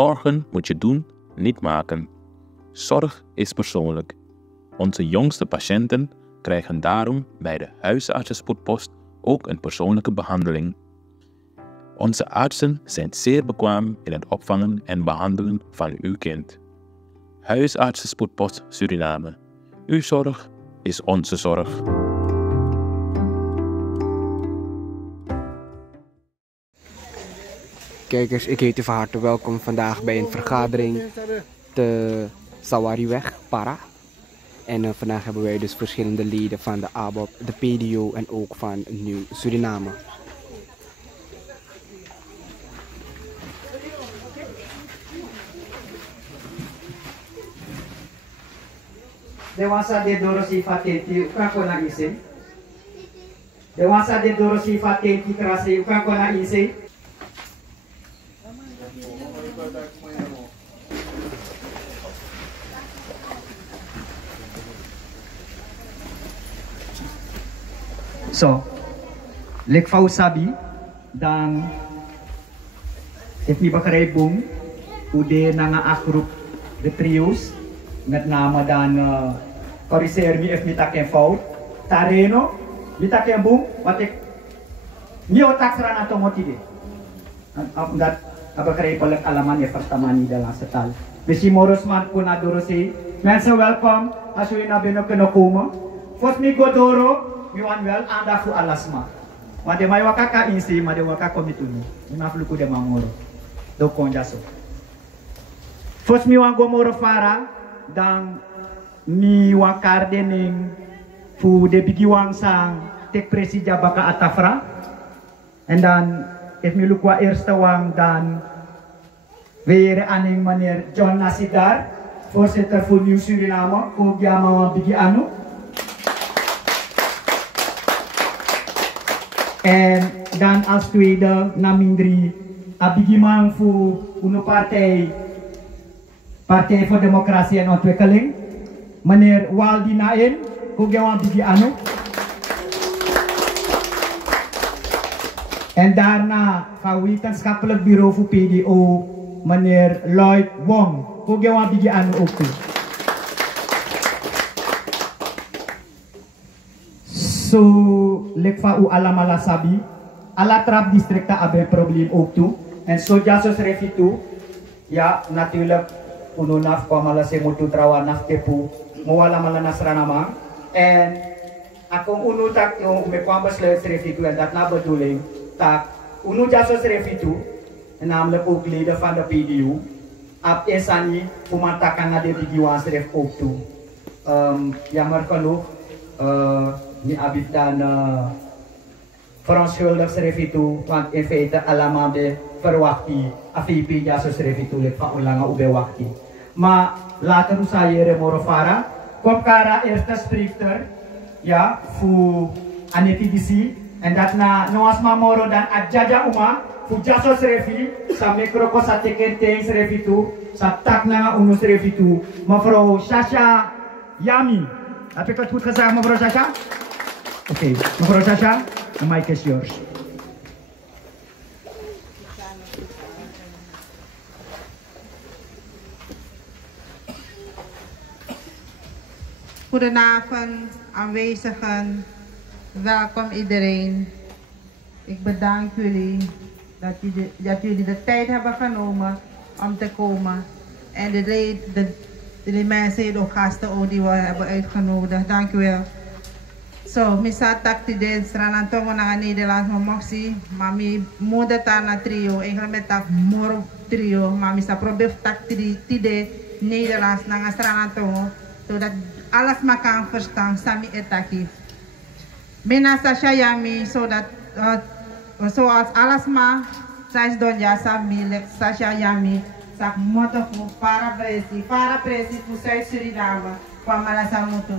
Zorgen moet je doen, niet maken. Zorg is persoonlijk. Onze jongste patiënten krijgen daarom bij de huisartsenspoedpost ook een persoonlijke behandeling. Onze artsen zijn zeer bekwaam in het opvangen en behandelen van uw kind. Huisartsenspoedpost Suriname. Uw zorg is onze zorg. Kijkers, ik heet u van harte welkom vandaag bij een vergadering te Sawariweg, Para. En vandaag hebben wij dus verschillende leden van de ABOP, de PDO en ook van Nieuw Suriname. Dewasa de dorosi fatenti ukakona ise. Dewasa de dorosi fatenti krasi ukakona ise. So, lekfau sabi dan if niet begrijp boom, hoe de nanga akroep de trios met name dan corrigeer me if niet een fout. Tareno, niet een boom, wat ik niet otak serana tomotide. Omdat begrijpelijk allemaal je verstaan niet de laatste taal. Misschien morosman kuna dorosi. Mensen welkom als jullie naar binnen kunnen komen. Volgens mij godoro. Mi wan wel aandacht voor alasma. Want de mai wakaka insi, maar de wakaka komituni. Mi afluku de mamoro. Do konja so. Fos mi wan gomoro fara, dan mi wan kardening fu de bigi wan sang tek presija baka atafra. En dan, if mi lukwa eerste wang, dan weer aning meneer John Nasidar, voorzitter voor Nieuw Suriname, kogya mama bigi anu. En dan als tweede namindri abigimang voor uno Partij voor Democratie en Ontwikkeling, meneer Waldi Naim, Kogewan Bigi Anu. En daarna van wetenschappelijk bureau voor PDO, meneer Lloyd Wong, Kogewan Bigi Anu ook toe. So, lekva u alamala sabi, ala trap districten hebben een probleem ook toe. En zo jasos refi toe, ja, natuurlijk, ununaf pamala se mutu trawa naf kepu, muwala mala nasranama. En akong unu tak yung may pambasleut refi toe, en dat na bedoeling, tak, unu jasos refi toe, namelijk ook leden van de PDU, ap esani, pumantakan na de bigiwans ref ook toe. Jammer genoeg, ni abit dan verontschuldigd schreef toe, want in feite allemaal de verwachting AVP jasos schreef toe lek van ulangan ube wakti. Maar later usayere morofara, kom kara eerste spreekter, ja, voor anetidisi, en dat na noas mamoro dan adjaja uma, voor jasos schreef sa mikroko sa tekenteng schreef toe, sa tak na unu schreef toe, mevrouw Sasha Yami. Heb ik het goed gezegd, mevrouw Sasha? Oké, mevrouw Sasha, the mic is yours. Goedenavond, aanwezigen. Welkom iedereen. Ik bedank jullie dat jullie de tijd hebben genomen om te komen. En de mensen, de gasten ook die we hebben uitgenodigd. Dank u wel. So, misa takti de stranantongo na Nederlands momoksi, mami moeder na trio, eigenlijk met dat moro trio, mami sa probeer takti de Nederlands na stranantongo, zodat alles maar kan verstaan, sami etaki. Mina Sasha Yami, zodat zoals alles maar, zij donja sami lek Sasha Yami, sak moto voor para presi voor Zuid-Suriname, van Malasamutu.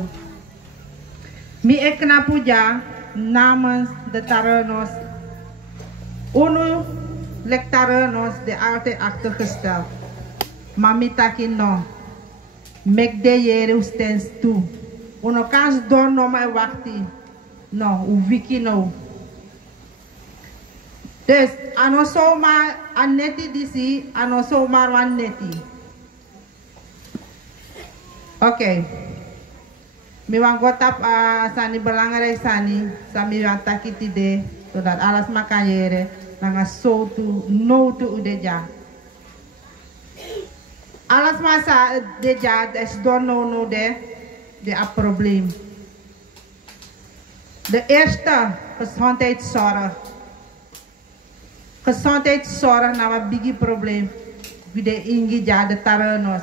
Mi ekna puja namens de Taranos, lek Taranos de altijd achtergesteld. Mami taki no, mek de jere ustens toe. Uno kans don no mai wakti, no, u wiki no. Dus, ano zomaar een neti disi, ano zomaar een neti. Oké. Mi wan gotap sani belangrijk sani, sami wan takiti de, zodat alles makanyere, nanga so tu, no tu udeja. Alles masa deja, is don't know de a probleem. De eerste, gezondheidszorg. Gezondheidszorg na een biggie probleem. Wie de ingi ja de terrenos.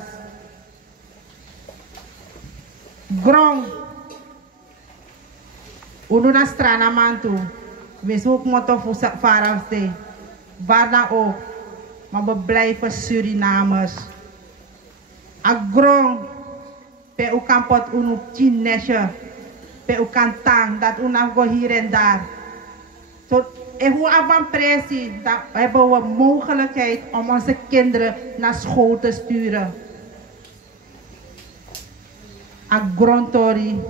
Grong. Uno na strana mantu. We zoek moto voor varavste. Waar dan ook. Maar we blijven Surinamers. A grong. Pe u kan pot unu chinesje. Pe u kan tang. Dat una go hier en daar. So, en hoe aan pressie, dan hebben we mogelijkheid om onze kinderen naar school te sturen. A grondtori,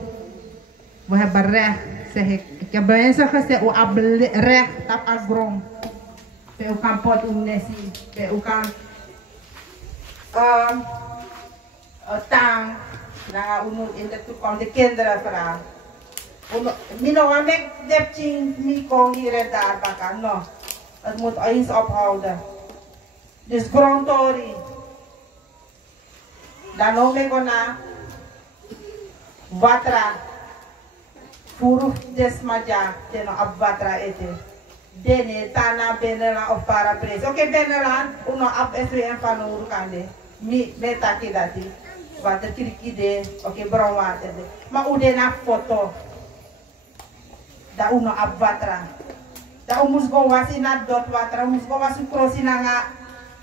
we hebben recht, zeg ik. Ik heb mensen gezegd, we hebben recht op a grond. We kan pot unesi, we kan tang, dan in de toekomst de kinderen vragen. Mino wa mek depching mi kon hier en daar bakken. No. Het moet eens ophouden. Dus grondtori. Dan ook ik na watra. Furu desmaja teno ab watra ete. Dene tana benela of parapres. Oké benela uno ab SWM van urkande. Mi betaki dati. Water kirikide. Oké brown water. Maar ude na foto. Da uno abwatra. Da umus go wasi na dot watra, umus go wasi crossi na nga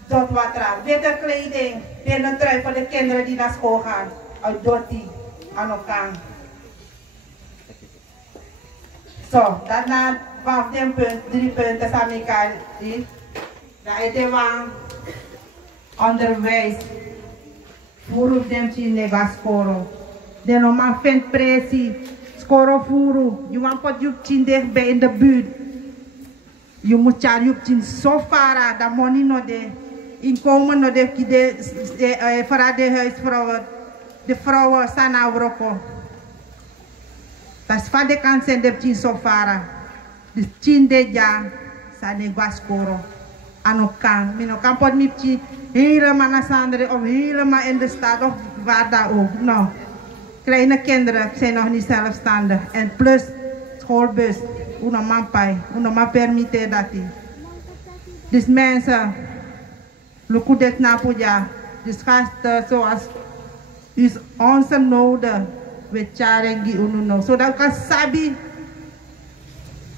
dot watra. Beter kleding, beter trui voor de kinderen die naar school gaan. Uit dotti, aan elkaar. Zo, dat na 15 punten, 3 punten samen elkaar. Da ete wang onderwijs. Voor dem chi nega skoro. De no man vindt pressie. Skoro furu, je want pot jup chin dichtbij in de buurt. Je moet char jup chin zo fara, dat money no de. Inkomen no de, vooral de huisvrouwen, de vrouwen staan nou roko. Dat is van de kant zijn de chin zo fara. Dus chin de ja, sa ne gwa skoro. Ano kan, mino kan pot mip chin helemaal naar Sandre of helemaal in de stad of waar daar ook. No. Kleine kinderen zijn nog niet zelfstandig. En plus schoolbus. Uno mampai. Uno ma permite dat. Dus mensen. Luku dit napuja. Dus gasten zoals is onze noden. We charengi uno no. Zodat kan sabi.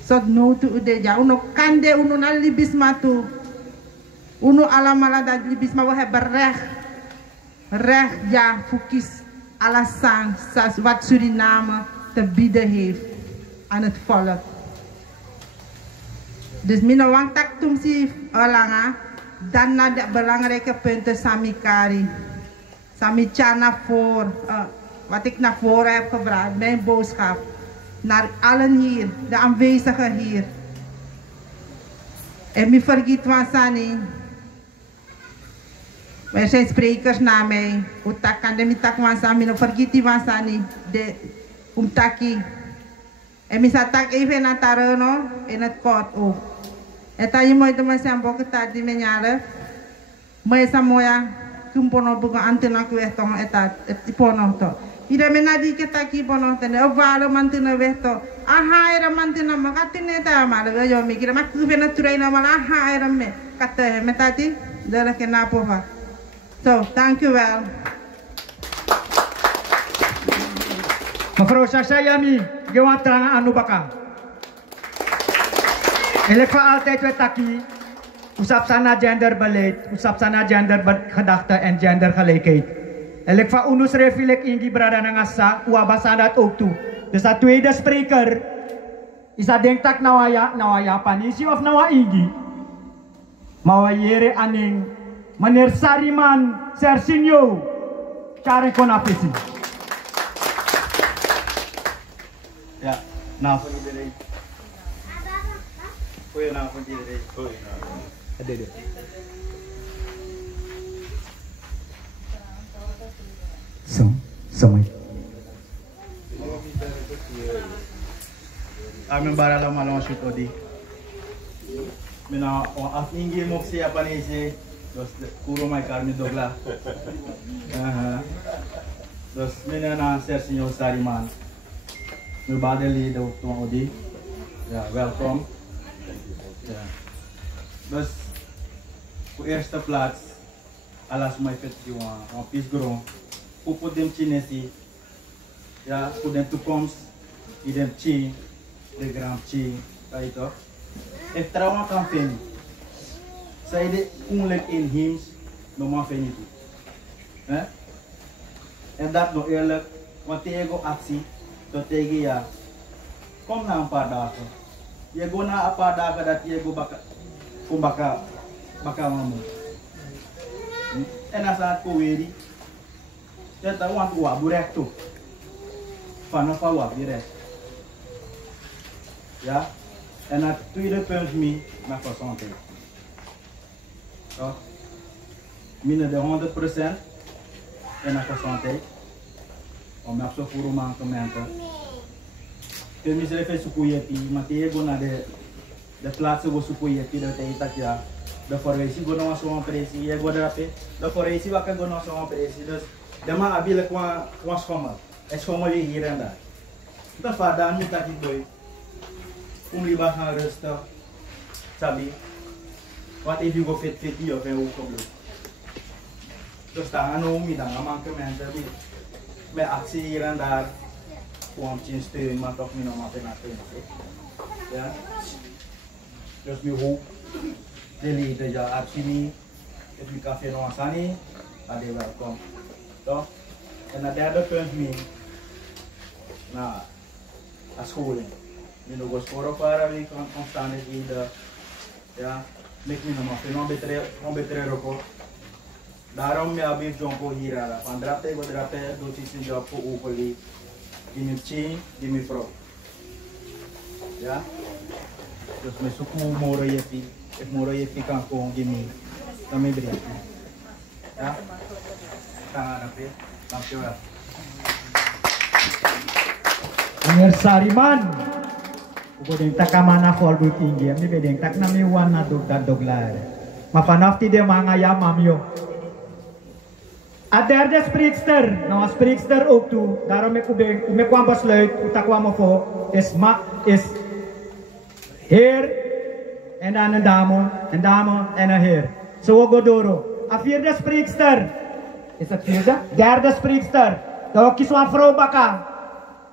Zot no tu udeja. Uno kande uno na libisma tu. Uno alamala dat libisma. We hebben recht. Recht ja fukis. Alassang, wat Suriname te bieden heeft aan het volk. Dus mina wang tak tumsi alanga, dan na de belangrijke punten samikari. Samicha naar voor, wat ik naar voren heb gebracht, mijn boodschap. Naar allen hier, de aanwezigen hier. En mi vergiet van Sani. Er zijn sprekers na mij. Utak kan de mitak wansami no vergiti wansani de umtaki. En misa tak even na tarono in het kort ook. En tayo mo ito man siyang bokit tadi menyare. May sa moya kumpono buka antena kuwetong etat ipono to. Ida menadi kita kipono tene ovalo mantina weto. Aha era mantina makatine ta mala yo mikira makubena turaina mala aha era me kata metati dala kenapoha. Zo, dank u wel. Mevrouw Sasayami, gewat terang anu baka. Elefa altijd we taki, usap sana genderbeleid, usap sana gendergedachte en gendergelijkheid. Elefa unus refilek ingi berada nangasa, uabasa dat ook toe. Dus dat tweede spreker, is dat denk tak nawaya panisi of nawa ingi. Mawayere aning meneer Sariman Sersinyo, cari konapisi. Ja, nou voor iedereen. Goedenavond iedereen. Samay. Amin barala malong shoot odi. Mina af ingi mo siya panisi. Dos kuro may karmi dogla. Dos mina na Sir Senyor Sariman. Nu badali do tuang odi. Ja, welkom. Ja. Dus op eerste plaats, alles mij vet jongen, op pisgron, voor de Chinese, ja, voor de toekomst, idem chi, de grand chi, weet je toch? Ik trauma kan vinden. Zij de ongeluk in hims, normaal vind je het. En dat nog eerlijk, want tegen actie, tot tegen ja, kom na een paar dagen. Je go na een paar dagen dat je go baka mamu. En als het koeri, dat dan want wa burek toe. Vanaf wa burek. Ja. En het tweede punt me met gezondheid. Toch? Minder de 100% en de gezondheid. Om op zo'n voor mankementen. Je moet even zoeken, maar je gaat naar de plaatsen waar zoeken, dat je ja, de formatie gaat naar zo'n pressie, je gaat erop, de formatie wat gaat naar zo'n pressie, dus de man abile kwam schommel, en schommel je hier en daar. Dat vader niet dat ik doe, om liever gaan rusten, sabi, wat if you go fit hier of een hoek op. Dus dan gaan we dan gaan mankementen met actie hier en daar. Gewoon steun, maar toch niet normaal te laten. Ja. Dus we hoop de leden ja archini, het we café nog sani, dat je welkom. Toch? En het derde punt me, nou, als scholing. Je nog eens voor elkaar wie kan omstandigheden, ja, met me normaal, non beter ook. Daarom ja, beef jonko hier aan. Van drape, doet iets in job voor openlijk. Give me chain, give me frog. Ja? Dus met zo'n moro jepi, if moro jepi kan gewoon give me, dan me brengen. Ja? Tangan op je. Dankjewel. Meneer Sariman, ik tak kamana voldoet tinggi, mi bedeng tak nami wana dat doglar. Maar vanaf die de manga ja mamio. A derde spreekster, nou een spreekster ook toe, daarom ik kwam besluit, ik kwam voor, is heer en dan een dame en een heer. Zo go doro. A vierde spreekster, is het vierde? Derde spreekster, dan kies een vrouw baka,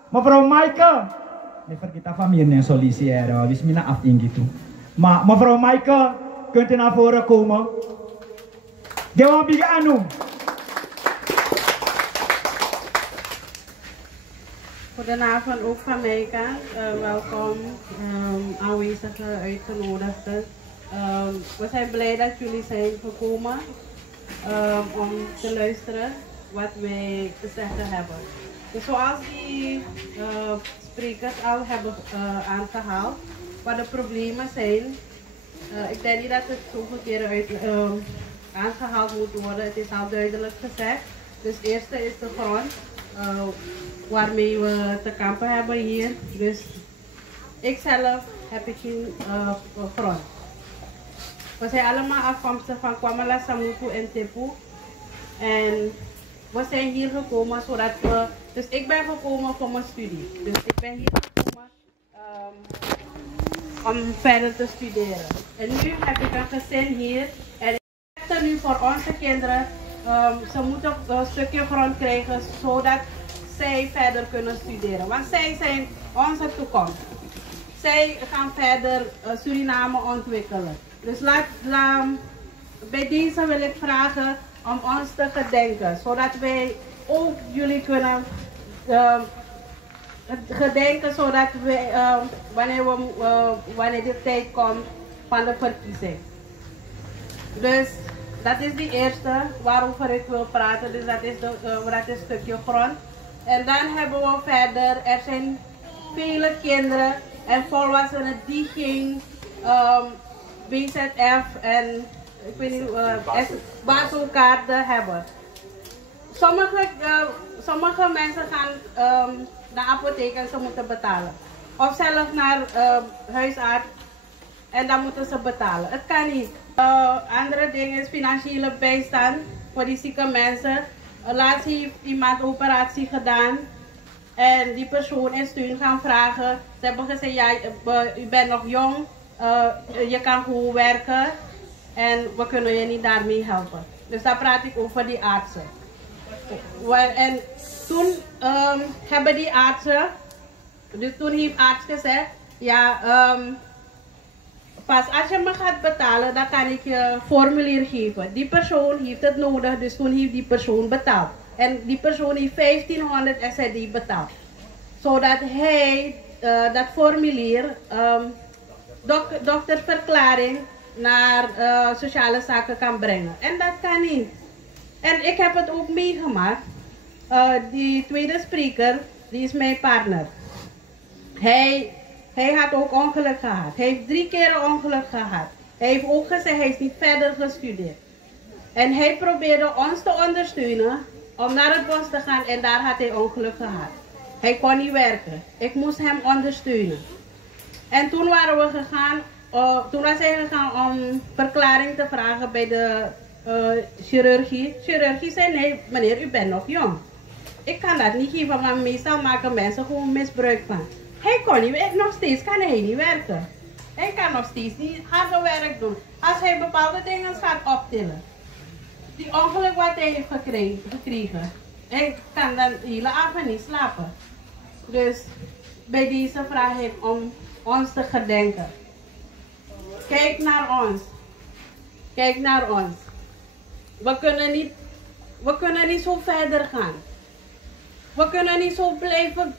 mevrouw Maaike. Nee, vergeet af familie en solliciteren, wist me na af ingitu. Maar mevrouw Maaike, kunt u naar voren komen? Gewa big anu. Goedenavond ook van mij kant. Welkom aanwezigen, uitgenodigden. We zijn blij dat jullie zijn gekomen om te luisteren wat wij te zeggen hebben. Dus zoals die sprekers al hebben aangehaald, wat de problemen zijn, ik denk niet dat het zoveel keren aangehaald moet worden. Het is al duidelijk gezegd. Dus het eerste is de grond. Waarmee we te kampen hebben hier. Dus ik zelf heb ik geen grond. We zijn allemaal afkomstig van Kwamala, Samuku en Tepu. En we zijn hier gekomen zodat we... Dus ik ben gekomen voor mijn studie. Dus ik ben hier gekomen om verder te studeren. En nu heb ik een gezin hier. En ik heb er nu voor onze kinderen... ze moeten een stukje grond krijgen zodat zij verder kunnen studeren. Want zij zijn onze toekomst. Zij gaan verder Suriname ontwikkelen. Dus bij deze wil ik vragen om ons te gedenken. Zodat wij ook jullie kunnen gedenken. Zodat wij, wanneer de tijd komt van de verkiezing. Dus dat is de eerste waarover ik wil praten. Dus dat is het stukje grond. En dan hebben we verder, er zijn vele kinderen en volwassenen die geen BZF en ik weet niet, basiskaarten hebben. Sommige mensen gaan naar de apotheek en ze moeten betalen. Of zelf naar huisarts en dan moeten ze betalen. Het kan niet. Andere dingen is financiële bijstand voor die zieke mensen. Laatst heeft iemand operatie gedaan en die persoon is steun gaan vragen. Ze hebben gezegd, ja, u bent nog jong, je kan goed werken en we kunnen je niet daarmee helpen. Dus daar praat ik over die artsen. En toen hebben die artsen, dus toen heeft arts gezegd, ja, pas als je me gaat betalen, dan kan ik je een formulier geven. Die persoon heeft het nodig, dus toen heeft die persoon betaald. En die persoon heeft 1500 SRD betaald. Zodat hij dat formulier, dokterverklaring, naar sociale zaken kan brengen. En dat kan niet. En ik heb het ook meegemaakt. Die tweede spreker, die is mijn partner. Hij had ook ongeluk gehad. Hij heeft 3 keer een ongeluk gehad. Hij heeft ook gezegd, hij is niet verder gestudeerd. En hij probeerde ons te ondersteunen om naar het bos te gaan en daar had hij ongeluk gehad. Hij kon niet werken. Ik moest hem ondersteunen. En toen waren we gegaan, toen was hij gegaan om verklaring te vragen bij de chirurgie. Chirurgie zei, nee meneer, u bent nog jong. Ik kan dat niet geven, want meestal maken mensen gewoon misbruik van. Hij kon niet, nog steeds kan hij niet werken. Hij kan nog steeds niet harde werk doen. Als hij bepaalde dingen gaat optillen. Die ongeluk wat hij heeft gekregen. Hij kan dan de hele avond niet slapen. Dus bij deze vraag ik om ons te gedenken. Kijk naar ons. Kijk naar ons. We kunnen niet zo verder gaan. We kunnen niet zo blijven,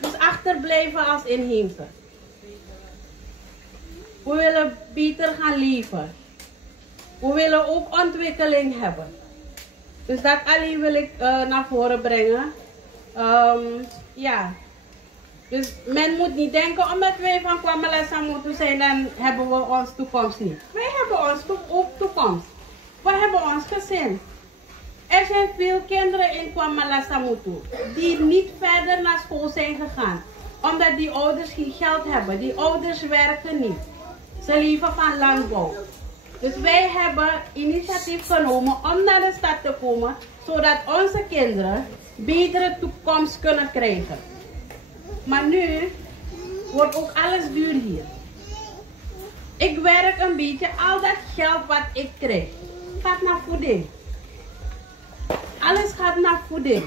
dus achterblijven als inheemse. We willen beter gaan leven. We willen ook ontwikkeling hebben. Dus dat alleen wil ik naar voren brengen. Ja. Dus men moet niet denken, omdat wij van Kwamala Samutu zijn, dan hebben we onze toekomst niet. Wij hebben ook toekomst. We hebben ons gezin. Er zijn veel kinderen in Kwamala Samutu die niet verder naar school zijn gegaan. Omdat die ouders geen geld hebben. Die ouders werken niet. Ze leven van landbouw. Dus wij hebben initiatief genomen om naar de stad te komen, zodat onze kinderen betere toekomst kunnen krijgen. Maar nu wordt ook alles duur hier. Ik werk een beetje, al dat geld wat ik krijg, gaat naar voeding. Alles gaat naar voeding.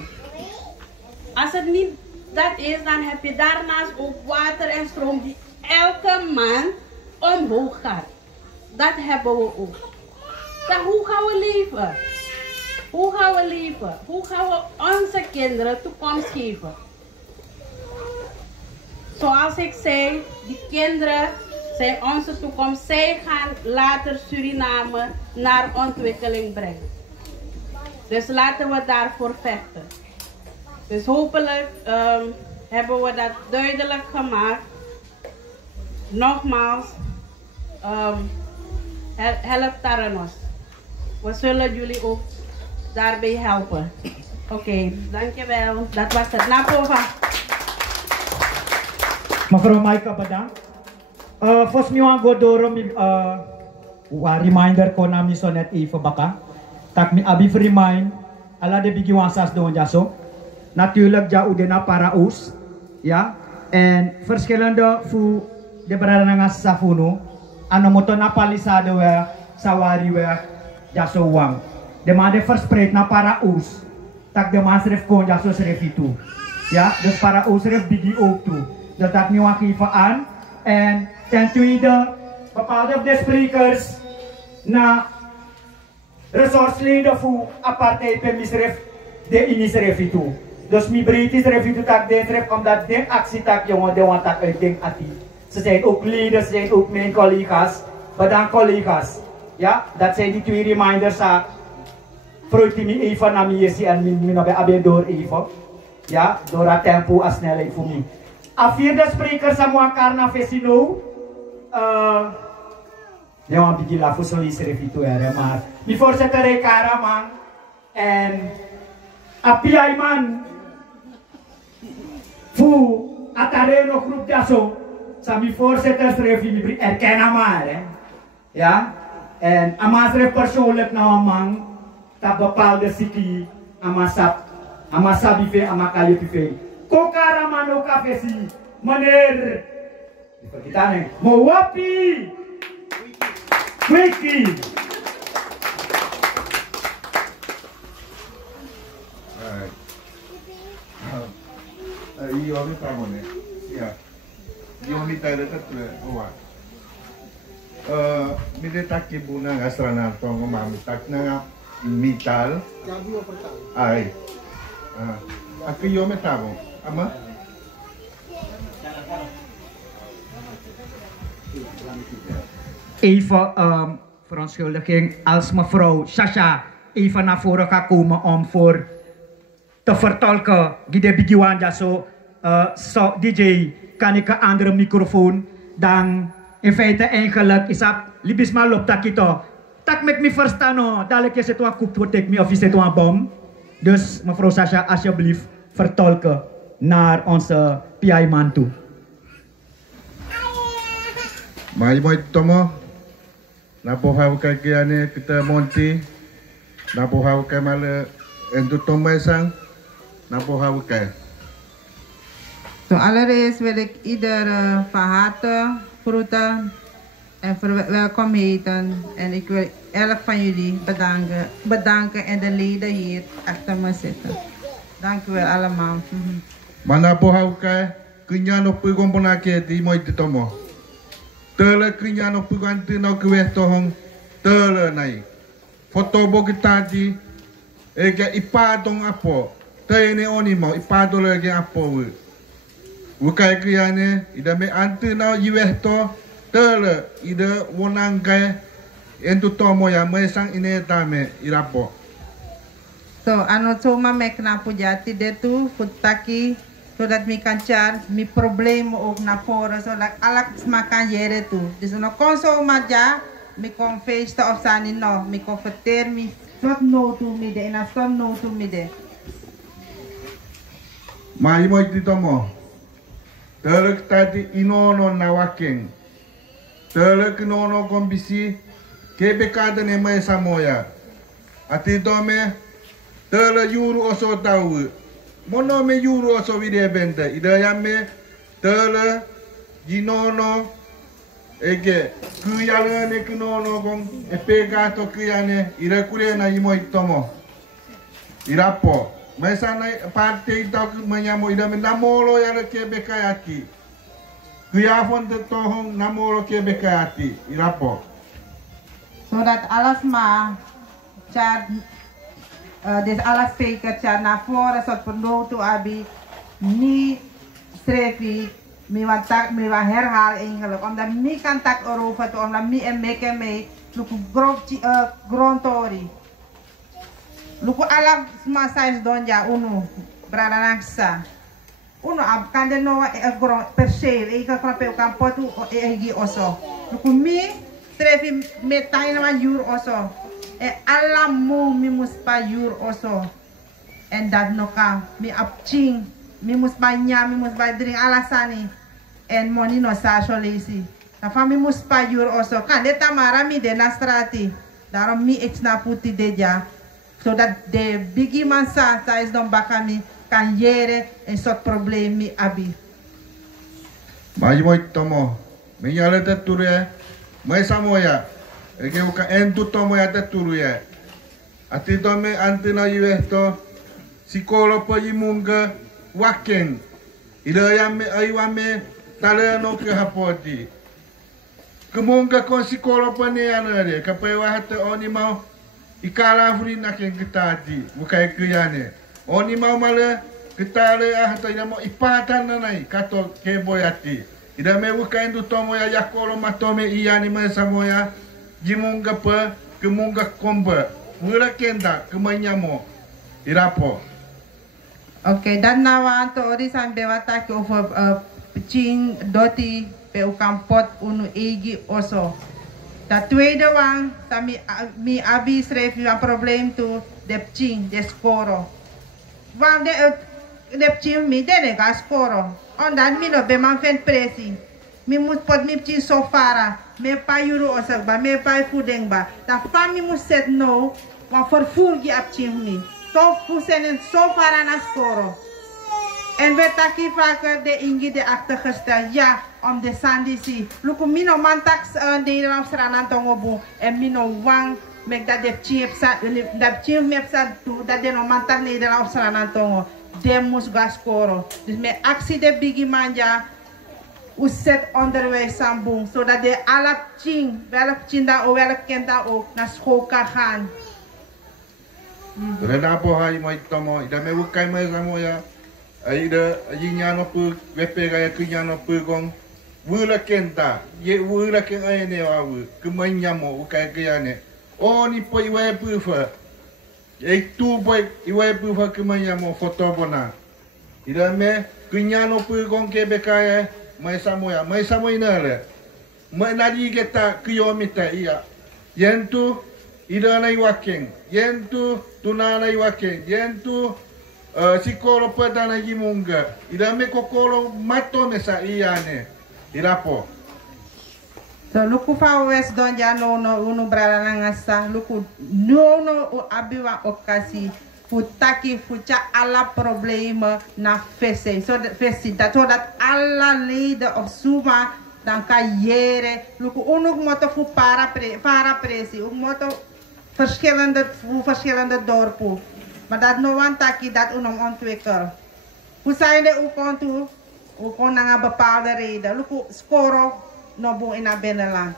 Als het niet dat is, dan heb je daarnaast ook water en stroom die elke maand omhoog gaat. Dat hebben we ook. Dan hoe gaan we leven? Hoe gaan we leven? Hoe gaan we onze kinderen toekomst geven? Zoals ik zei, die kinderen zijn onze toekomst. Zij gaan later Suriname naar ontwikkeling brengen. Dus laten we daarvoor vechten. Dus hopelijk hebben we dat duidelijk gemaakt. Nogmaals, help Theranos. We zullen jullie ook daarbij helpen. Oké, dankjewel. Dat was het. Napova. Mevrouw Maika, bedankt. Volgens mij gaan we door een reminder kon nami zo net even baka. Tak mi abi remind, ala de bigi wansas doen jaso. Natuurlijk ja udena para us, ja. En verschillende voor de beradanga safuno, ano moto na palisade weg, sawari weg, jaso wang. De man de verspreid na para us, tak de man schreef kon jaso schreef itu. Ja, dus para us schreef bigi ook toe. Dus dat nu geven aan. En ten tweede, bepaalde de sprekers na resourceleden voor apartheid per misref de inisref itu. Dus mi breedte schreef itu tak de schreef omdat de actie tak jongen de want tak uit denk ati. Ze zijn ook leden, ze zijn ook mijn collega's. Bedankt collega's. Ja, dat zijn die 2 reminders. Vroeg me even naar mij en mi nog bij door even. Ja, door het tempo en snelheid voor mij. A vierde spreker Samoa Karna Vesino, Ne wan bigi la fusolis refitu ere maar. Mi voorzitter rekara man. En apiai man. Fu atareno groep daso. Sa mi voorzitter refi mi erkennen maar. Ja. En amasref persoonlijk nou man. Dat bepaalde siki amasabive amakalipive. Kokara man ook afesi. Meneer. Kita nih. Mowapi. Wiki. Io mi trovo ne. Ja. Io mi tayo kat owa. Mi detak ibuna ng astronauto ng mamitak na metal. Ay. Ako yo mi trovo. Ama? Even verontschuldiging als mevrouw Sasha even naar voren gaat komen om voor te vertolken. Gide bigiwanja so DJ kan ik een andere microfoon dan in feite eigenlijk is dat libis maar loopt dat kito. Tak met me verstaan dadelijk is het wat koekt wordt ik me of is het wat bom. Dus mevrouw Sasha alsjeblieft vertolken naar onze PI man toe. Mai moi tomo. Napo hau kai kiane kita monti. Napo hau kai male entu tomo sang. Napo hau kai. So allereerst wil ik ieder van harte groeten en welkom heten. En ik wil elk van jullie bedanken en de leden hier achter me zitten. Dank u wel allemaal. Mana po hau kai kunyano pugomponake di moi tomo. Tele krinyano pugante no kwe tohong tele nai. Foto bogitati ege ipadong apo. Tene onimo ipadong ege apo wu. Wukai kriane ida me ante no yiwehto tele ida wonangkai entu tomo ya me sang ine tame irapo. So ano soma mek na pujati detu futaki zodat mi kan char mi problemen ook naar voren zodat alak smakan jere toe. Dus no kon zo ja mi kon feesten of sani no mi kon verteer mi tot no toe mi de en as tot no toe mi de. Ma imo ititomo. Telek tadi inono na waking. Telek inono kombisi kebekade ne mai samoya. Ati dome tele yuru oso tahu. Mono me yuru oso vide bende. Ida yame tele jinono ege kuyale ne kinono kong epegato kuyane ira kule na imo itomo. Irapo. Mai sana parte ito menyamo ida me namolo ya ke bekayati. Kuyafon de tohong namolo ke bekayati. Irapo. Zodat alles maar char dus alles zeker char naar voren zodat pernoto abi niet strefi mi wat tak mi wat herhaal eigenlijk omdat mi kan tak erover te omdat mi en meke mee luku grontori luku ala sma size donja uno brada naksa uno ab kande no per se ik kan pe kan potu egi oso luku mi strefi metain na jur oso e alla mo mi muspa jur oso en dat no ka mi apching mi muspa nya mi muspa drink alasani en money no sa so lazy na fa mi muspa jur oso kan de tamara mi de na strati daarom mi ik na puti deja zodat de bigi man sa is don bakami kan jere en soort probleem mi abi Mai moi tomo. Me yale te ture. Mai samoya. Ege uka entu tomo ya te turu ya. Ati tome antena yuesto. Sikolo po yimunga waken. Ida yame ayuame tale no ke hapoti. Kemunga kon sikolo po ne anare. Kapai wahate oni mau ikala furi naken kitati. Bukai kuyane. Oni mau male kitale ahata ida mau ipatan nanai kato keboyati. Ida me bukai entu tomo ya yakolo matome iyani me samoya. Jimunga pa kemunga komba. Mula kenda kemanyamo. Irapo. Oké, dan nou aan te ori zijn bewataki over chin doti pe ukan pot unu egi oso. Dat tweede one, mi abi schreef een probleem toe, de pching, de score. Want de pching mi de ga score. Omdat mi no be man ven presi. Mi moet pot mi pching so fara. Me pa euro osak ba, me pa voeding ba. Dan van mi moet set no, want vervoer gi pching mi. So fusen so fara na score. En we taki vaker de ingi de achtergesteld, ja, om de sandisi. Luku mino man tax Nederlands ranan tongobu. En mino wang mek dat de chief mepsa toe, dat de no man tax Nederlands ranan tongo. De moest gaan scoren. Dus met actie de bigi manja, u zet onderwijs samboom. Zodat de alle ching, welk ching dan ook, welk kind dan ook, naar school kan gaan. Renapo hai mai tomo, ida me wukai mai samoya. Aida yinyano pu wepega ya kunyano pu gong wula kenta ye wula ken ayene wa kumanyamo ukai kayane o ni po iwe pu fa e tu po iwe pu fa kumanyamo foto bona ida me kunyano pu gong ke bekaya mai samoya nale mai nadi keta kiyomita iya yentu ida na iwaken yentu tunana iwaken yentu sikolo pada na gimunga ida me kokolo mato me sa iane ilapo so luku fa wes don ja no unu brala na ngasa luku no abiwa okasi futaki fucha alla problema na fese so dat fese dat alla leden of suma dan kan jere luku unu moto fu para presi unu moto verschillende dorpen. Maar dat no one taki dat unom ontwikkel. Hoe zijn de ukon toe? Ukon na een bepaalde reden. Luku skoro no bo in het binnenland.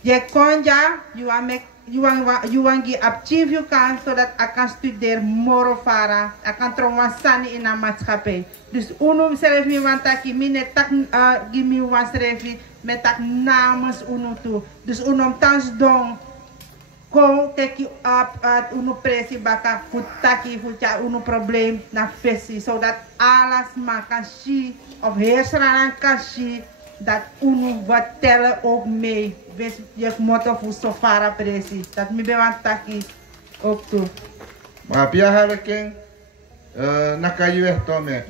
Je kon ja, you want gi achieve you kan zodat ik kan studeren moro fara. Ik kan trouwens sani in een maatschappij. Dus unom zelf mi want taki mine tak gimi was revi met tak namens uno toe. Dus unom tans dong. Ko teki up at uno presi baka futaki futja uno probleem na fesi zodat alles makan si of heersranan kan si dat uno wat tellen ook mee wes je motto fu sofara presi dat mi bewan taki ook toe. Maar pia halaken nakayu tome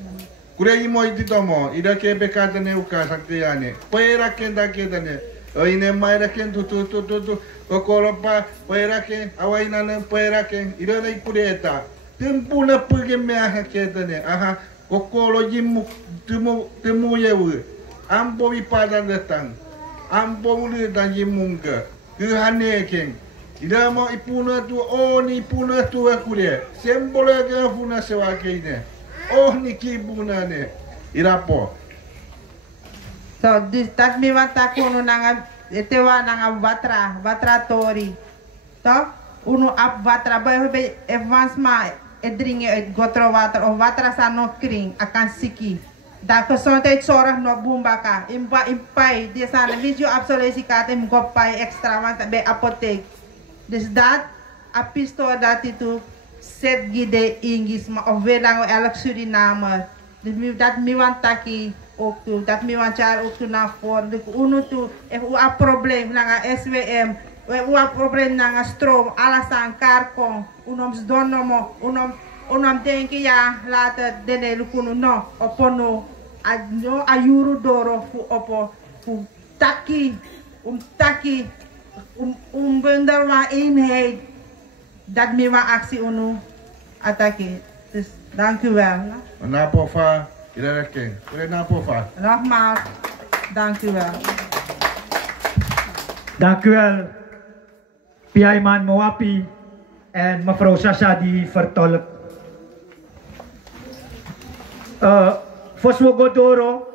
kurei moi ditomo ida ke bekata ne uka saktiane poera kenda kedane ine maira ken tu kokolopa poeraken awainana poeraken ida nei kureta tempuna puge mea kedane aha kokolo jimu temu yewu ambo ipadan datang ambo uli dan jimunga kuhaneken ida mo ipuna tu oni ipuna tu akure sembola ga funa sewakine ni kibuna ne irapo. So dus dat mi want takono nanga etewa nanga watra tori. Toch? Uno ap watra bij evansma drinken uit gotro water of watra sa no kring akan siki. Da gezondheidszorg no bumbaka. In pai desa na video absolutie kaart in gopai extra want bij apotheek. Dus dat apisto dat itu set gide ingis ma of weer lang elk Surinamer. Dus dat mi want taki ook toe, dat mi want jaar ook toe naar voren. Dus uno toe, if u a probleem na SWM, u a probleem na stroom, alles aan karkon, unoms donomo, unom denken ja later dene lukunu no, opono, a yuru doro fu opo, fu taki, taki, bundel van eenheid, dat mi want actie uno ataki. Dus dank u wel. Napofa, iedereen ken. Napofa. Nogmaals, dank u wel. Dank u wel, Piaiman Moapi en mevrouw Sasha die vertolkt. Foswogodoro,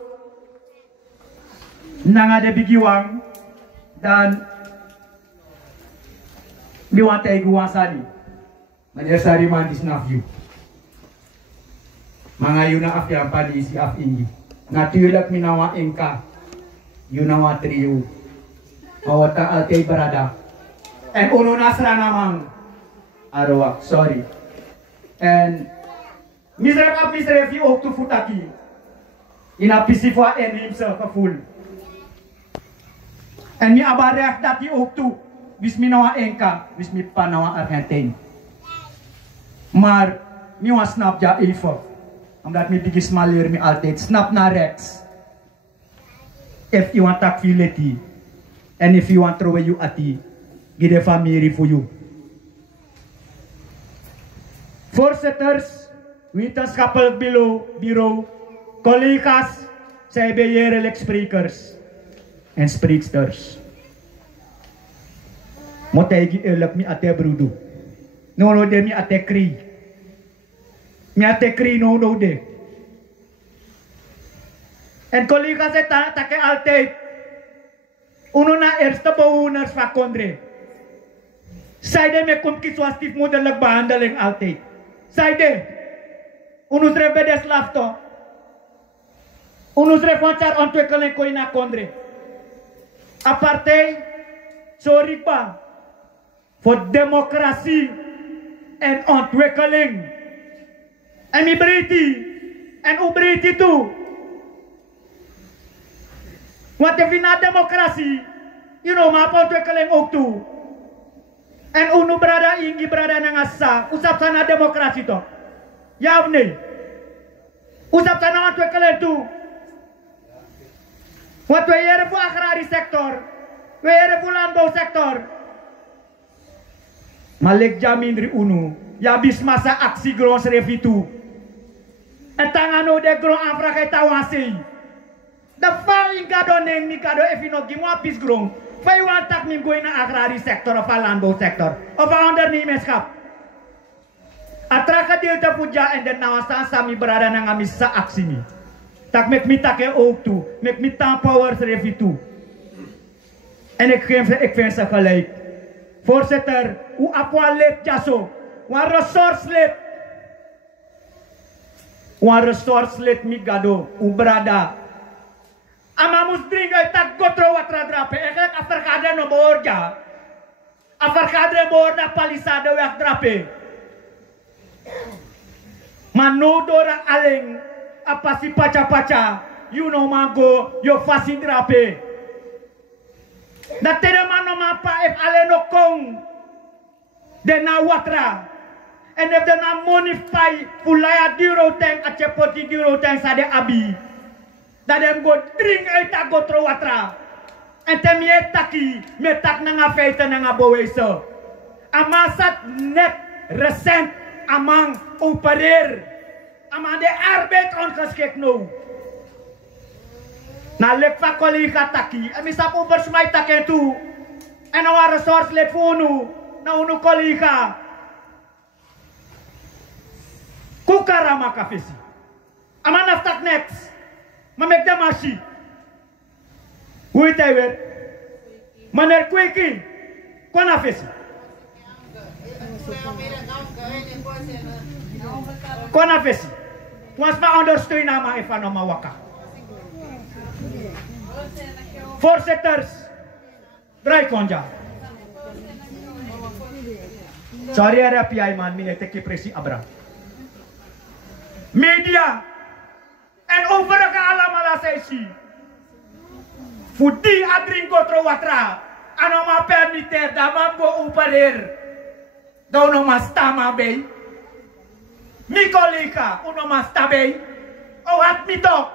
nanga de bigiwang, dan miwantay guwasani. Meneer Sariman is nephew. Mga yun na afyang palisi af ingi. Natuurlijk minawa inka. Yun na trio. Mawata altay barada. And uno nasra namang Arawak, sorry. And misref fi ook to futaki. Ina pisifwa en himself a full. En mi abarech dat hij ook toe. Wist mi nou enka, wist mi pa nou Argentijn. Maar mi was snap ja even. Omdat mi bigis leer mi altijd snap naar rechts. If you want tak fileti. And if you want throw you ati. Give the family for you. Voorzitters, wetenschappelijk bureau, collega's, zij beheerlijk sprekers en spreeksters. Moet ik eerlijk mi ate broedu. No de mi ate kri. Mi ate kri no de. En collega's het takke altijd. Uno na eerste bewoners van Kondre. Zij de me komt kies was stiefmoederlijk behandeling altijd. Zij de. Uno trebe de slafto. Uno trebe van haar ontwikkeling kon na Kondre. Apartheid. Sorry pa. Voor democratie en ontwikkeling. En mi breedte. En hoe breedte toe. Want if na democratie, you know, maar ontwikkeling ook toe. En unu brada ingi brada nangasa, usap sana democratie toch? Ja of nee? Usap sana ontwikkeling toe. Want we heren voor agrarische sector, we heren voor landbouwsector. Maar lek jamindri unu, ya bismasa aksi grons revitu. En tangano de gron aanvraag het awasi. The following gadoning mi gado if you no give one piece grond. Voor je want dat mi go in een agrarische sector of een landbouwsector of een ondernemerschap. Atra gedeelte puja en de nawasan sami berada na ngamisa aksi mi. Tak mek mi take ook toe, mek mi tampowers revi toe. En ik vind ze gelijk. Voorzitter, u apwa lip jaso, wan resource lip. Wan resource lip mi gado, u brada. Ama mus dringa tak gotro watra drape. Eigenlijk afarkadre no borja. Afarkadre borda palisade wak drape. Mano dora aling apasi pacha. You know mango yo fasi drape. Dat tere mano mapa if ale no kong. De na watra. En if de na money fai fulaya duro tank ache poti duro tank sade abi. Dat hem go drink uit dat gotro watra. En tem je taki, me tak nanga feiten nanga boweso. Amasat net recent amang opereer. Amang de arbeid ongeschikt nou. Na lek van collega taki. En misap oversmijt taken toe. En nou een resource lek voor nu. Nou unu collega. Kukarama kafesi. Aman aftak next. Maar met de machine. Hoe heet hij weer? Meneer Kweki. Kon afvissen. Kon afvissen. Was maar ondersteunen maar even nog maar wakker. Voorzitters. Draai konja. Sorry RPI man. Mine teki presi abra. Media. En overige allemaal zei voor die adrin kotro watra. Anoma permiter da mambo operer. Da unoma stama bij. Mi collega unoma sta bij. O hat mi to.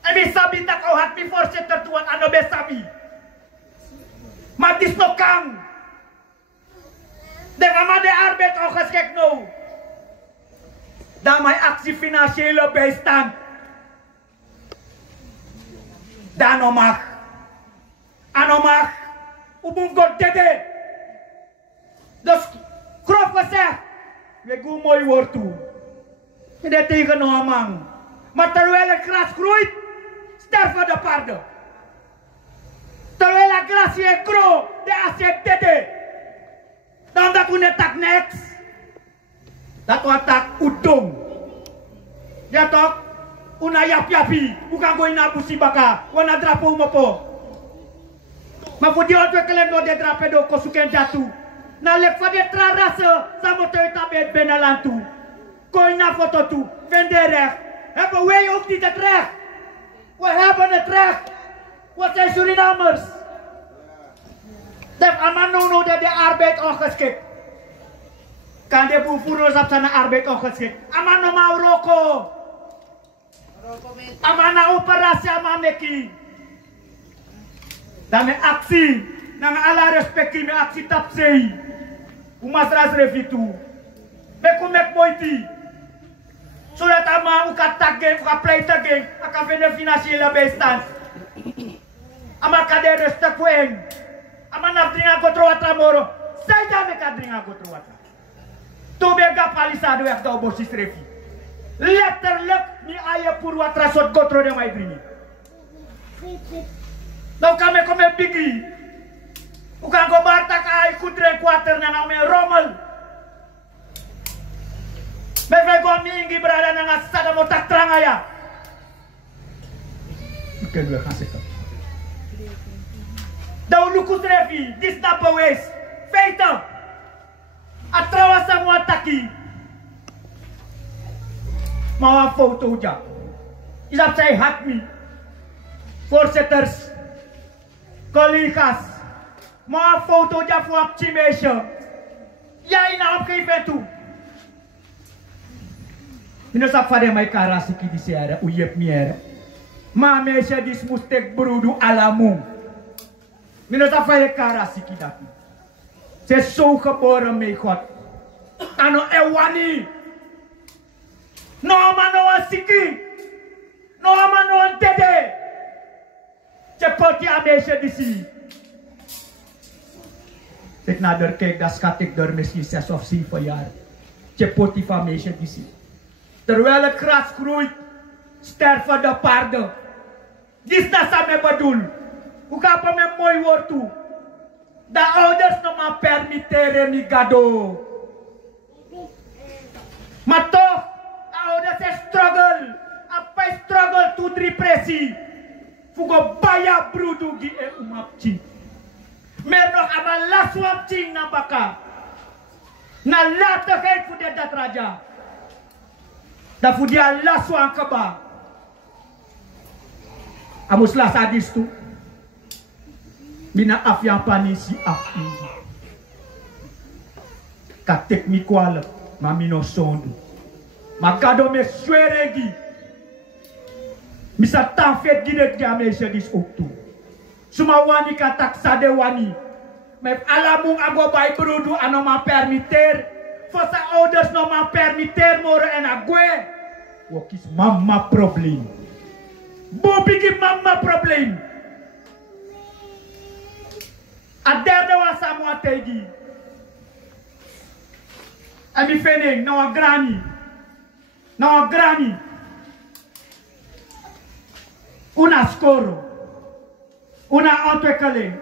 En mi sabi tak o hat mi voorzitter tuan anobe sabi. Maar dis no kang. De mama de arbeid al geschikt nou. Dan mijn actie financiële bijstand. Dan mag. Anomag. Ubungo dede. Dus grof gezegd. We gaan mooi woord toe. Dit tegenomen. Maar terwijl het gras groeit. Sterven de paarden. Terwijl het gras hier groeit. De asje dede. Dan dat we net tak niks. Dat was tak udong. Ya toch? Una yapi. Bukan go ina busi baka. Wana drapo mopo. Maar voor die ontwikkeling nog de drape do kosuken jatu. Na lek van de trarase. Samotoy tabet benalan toe. Gooi na foto toe. Vind de recht. Hebben wij ook niet het recht? We hebben het recht. Wat zijn Surinamers? Def amanono de arbeid ongeschikt. Kan de boevoer op zijn arbeid ongeschikt. Amano mauroko. Amana operatie amameki. Dan mijn actie. Dan alle respectie mijn actie tapsei. Umasras refitu. Bekumek moiti. Zodat ama uka tageng, uka play tageng. Aka vende financiële bijstand. Ama kade rustig weng. Ama nafdringa gotro watra moro. Zij dan me kadringa gotro watra. Tobega palisado weg de obosis refi. Letterlijk ni aye pour watra sot gotro de mai dringi. Nou kan me come bigi. Uka go bartak ay kudre kwater na ngame rommel. Me go mingi brada na ngasada mo tak trangaya. Ikan dua kasih. Dau lukus refi, dis na bawes. Feita. Atrawas sa mga taki. Mga foto dyan. Isap sa'y hatmi. Voorzitters. Collega's. Mga foto dyan voor optimation. Jij na opgeven toe. Minusap fade may karasiki di siara. Uyep miera. Ma mesha dis mustek brudu alamu. Minusap fade karasiki dati. Ze is zo geboren mee God. Ano ewani. No man no asiki. No man no dede. Je poti amesje disi. Ik nader kijk, dat schat ik door misschien 6 of 7 jaar. Je poti van amesje disi. Terwijl het gras groeit, sterven de paarden. Dit dat ze me bedoel. Hoe gaat het met mooi woord toe? De ouders nog maar permitteren mi gado. Maar toch, de ouders is struggle. Apa struggle to repressie. Fugo baya brudu gi e umapchi. Mer nog ama laswapchi na baka. Na latigheid voor dit dat raja. Dat voor die laswan kaba. Amus las adis tu. Mina afyan panisi afi. Katek mi kwala, ma mino sondu. Ma kado me sweregi. Misa tanfet gidet gameshe dis oktu. Suma wani katak sade wani. Me alamung ago bay brudu anoma permiter. Fosa ouders no ma permiter moro en agwe. Wokis mama problem. Bobigi mama problem. A derde was Samuel Tegi. En mi fening, nou een granny. Nou een granny. Una scoro. Una ontwikkeling.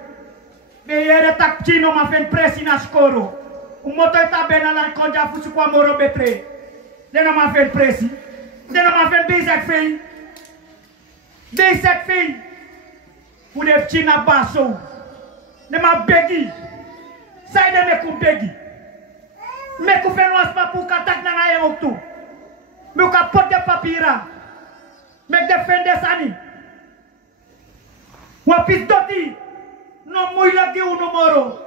Me jere tak chino ma fen presi na scoro. Umoto ita bena lan konja fusu kwa moro betre. Dena ma fen presi. Dena ma fen bezek fei. Bezek fei. Fude china baso. Ne ma begi. Sai de me ku begi. Me ku fen was ma pu katak na ngaye oktu. Me ka pot de papira. Me defende sani. Wapis doti. No muy lagi uno moro.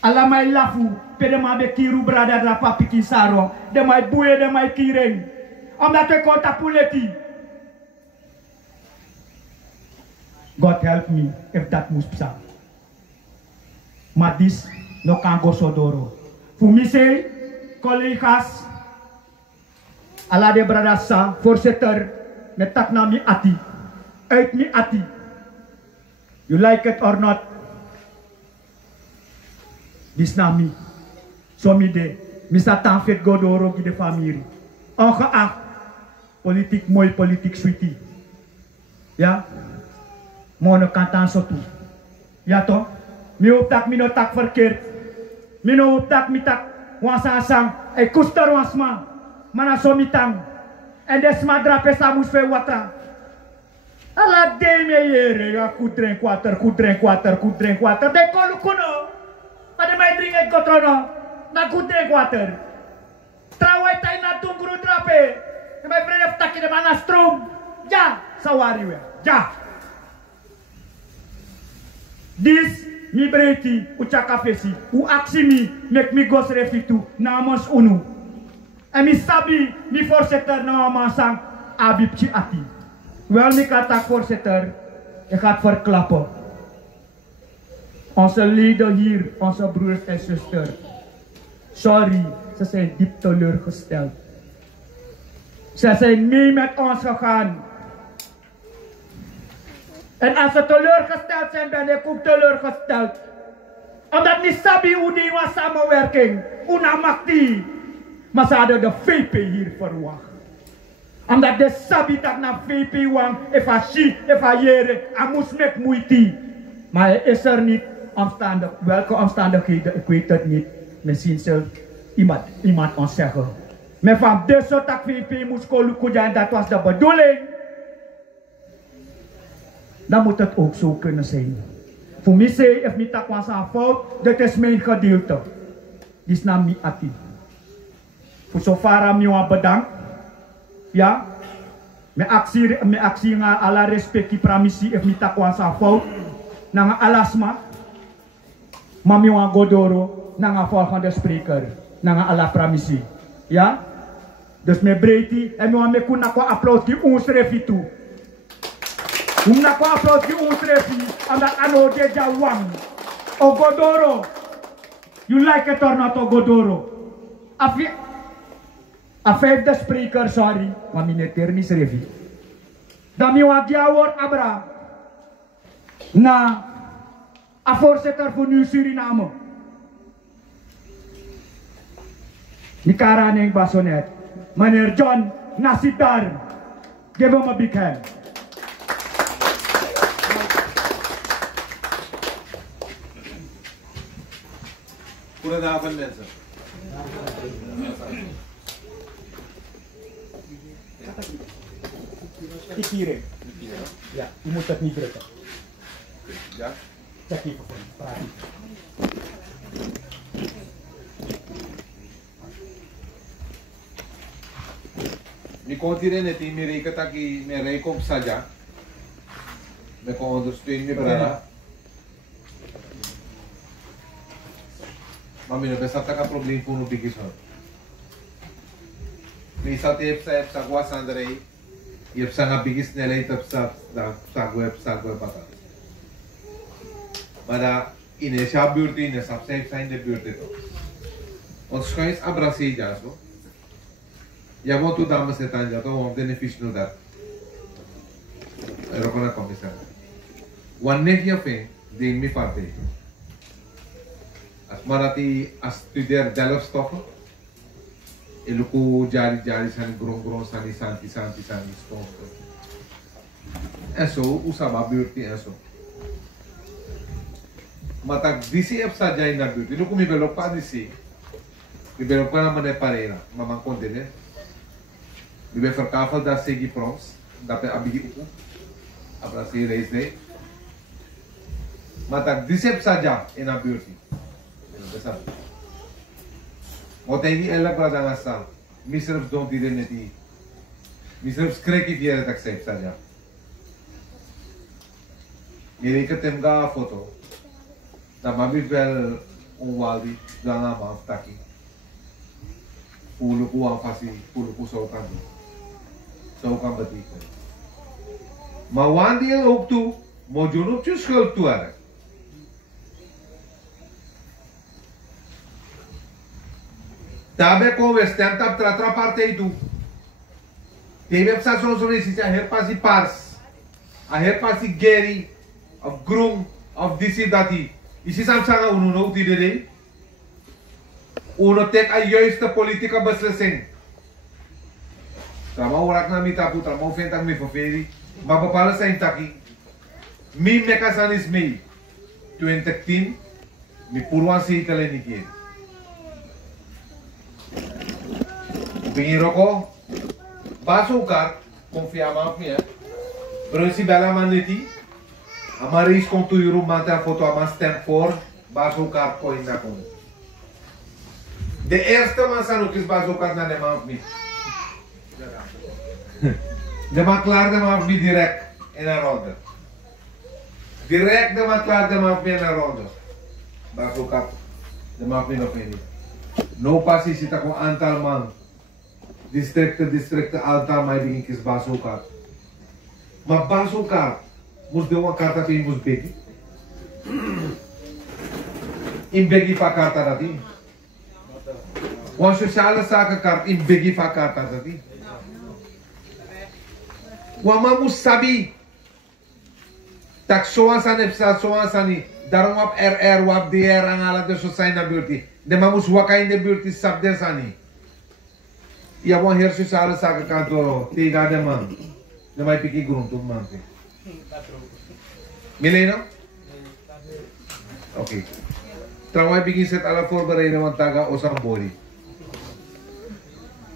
Ala mai lafu. Pede ma be kiru brada dra papi kisaro. De mai buye de mai kireng. Omdat we konta puleti. God help me if that moest be. Maar dit no kan go sodoro. Voor mij say, collega's, ala de bradassa, voorzitter, met tak na mi ati, uit mi ati. You like it or not? Dis na mi. So mi de, mi sa tan fit go doro gi de familie. Ongeacht, politiek mooi, politiek sweetie. Ja? Mono kantan so tu. Ja toch? Mi optak mi no tak verkeerd. Mi no optak mi tak wansa asang. E kuster wasma. Mana so mi tang. En des madra pesa mus fe watra. Ala de me yere. Ja goed drink water, goed drink water, goed drink water. De kolu kuno. Pada mai drink ek kotrono. Na goed drink water. Trawai tai na tungkuru drape. De mai vrede taki de mana strom. Ja, sawari we. Ja. Dis mi breti uchaka fesi. U aksi mi mek mi gos refitu namens unu. En mi sabi mi voorzitter namens sang Abibchi Ati. Wel mi katak voorzitter, ik ga het verklappen. Onze leden hier, onze broers en zusters. Sorry, ze zijn diep teleurgesteld. Ze zijn mee met ons gegaan. En als ze teleurgesteld zijn, ben ik ook teleurgesteld. Omdat niet sabi hoe die was samenwerking. Una makti. Maar ze hadden de VP hier verwacht. Omdat de sabi dat naar VP wang, even shi, even jere, en moest met moeite. Maar hij is er niet. Welke omstandigheden, ik weet het niet. Misschien zal iemand ons zeggen. Maar van dit soort dat VP moest kolukuja en dat was de bedoeling. Dan moet het ook zo kunnen zijn. Voor mij zei ik niet dat was een fout, dit is mijn gedeelte. Dit is naar mij ati. Voor zover ik bedankt. Ja, mijn actie nga ala respecti pramisi if niet dat was een fout. Nanga alasma. Mami wan godoro nanga volgende spreker. Nanga ala pramisi. Ja? Dus me breiti en me wan kuna kwa applaus ki ons refi toe. Una kwa applaus ki ons refi omdat ano deja wang. Ogodoro. You like it or not Ogodoro? A vijfde spreker, sorry, maar meneer Termis refi. Dan mi wan giawor abra. Na a voorzitter voor Nieuw Suriname. Nikara Neng Basonet. Meneer John Nasidar. Give him a big hand. Goedenavond mensen. Ik hier. Ja, je moet dat niet drukken. Ja? Check even voor me. Ik kon hier net in mijn reken dat ik mijn reken op Saja. Ik kon ondersteunen mijn brada. Maar mijn best dat ik een probleem voor een bigis hoor. Ik zat even op Sagwa Sandrei. Je hebt een bigis snelheid op Sagwa patat. Maar dat in de buurt in de subside zijn de buurt toch. Ons schuis abrasi ja zo. Ja moet u dames het aan ja toch om beneficio dat. Er ook een commissaris. Wanneer je vindt die me parte. Als marati as studeer delfstoffen. Eluku jari san gron sani santi stof. En zo usaba buurt en zo. Maar tak disi heb sa jai na buurt. Inu kumi belopa disi. Mi belopa na mane parera. Mama kontene. Mi be verkafel da segi proms. Da pe abigi uku. Abra si reis day. Maar tak disi heb sa ja in a buurt. Wat hij niet elk wat aan staan. Misref don't die net die. Misref schrik ik hier dat ik zeg ja. ਮੇਰੇ ਕੇ temga foto. Da mami wel onwaldi dana ma taki. Pulu ku afasi, pulu ku so kan. So kan betiko. Maar wanneer ook toe, moet je op je schuld toe hebben. Daarbij komen we stemt op tratra partij toe. Die website zoals we zien, hier pas die pars, hier pas die Gary, of groen, of dit dat die. Is het aan zeggen hoe nou die idee? Uno tek a juiste politieke beslissing. Trama orak na mi tapu, trama vindt ik me vervelend. Maar bepaalde zijn taki. Mi mekasan is mee. 2010, mi purwan zeker niet keer. Begin roko, bazooka, confiava op me. Pronsi bela maneti, amare is komt toe Euro manta foto ama stem voor, bazooka coin na kon. De eerste man san ook is bazooka na de man op me. De man klaar de man op me direct in een ronde. Direct naman klaar de map na rondo. Basukat. De map na pwede. No pasi sita kung antal man. Districte antal may biging kis basukat. Maar basukat. Mus de uma carta pin mus begi. In begi pa carta dati. Wan sociale zaken kaart in begi pa carta dati. Wama mus sabi. Tak soan sani. Daarom op RR, op DR, ang alat de so zijn na buurti. De mamus waka in de buurti sab de sani. Ja, wan her sociale zaken kanto tiga de man. De mai piki gruntum man. Mileno? Oké. Trouwens, begin set alle voorbereiden van taga Osambori.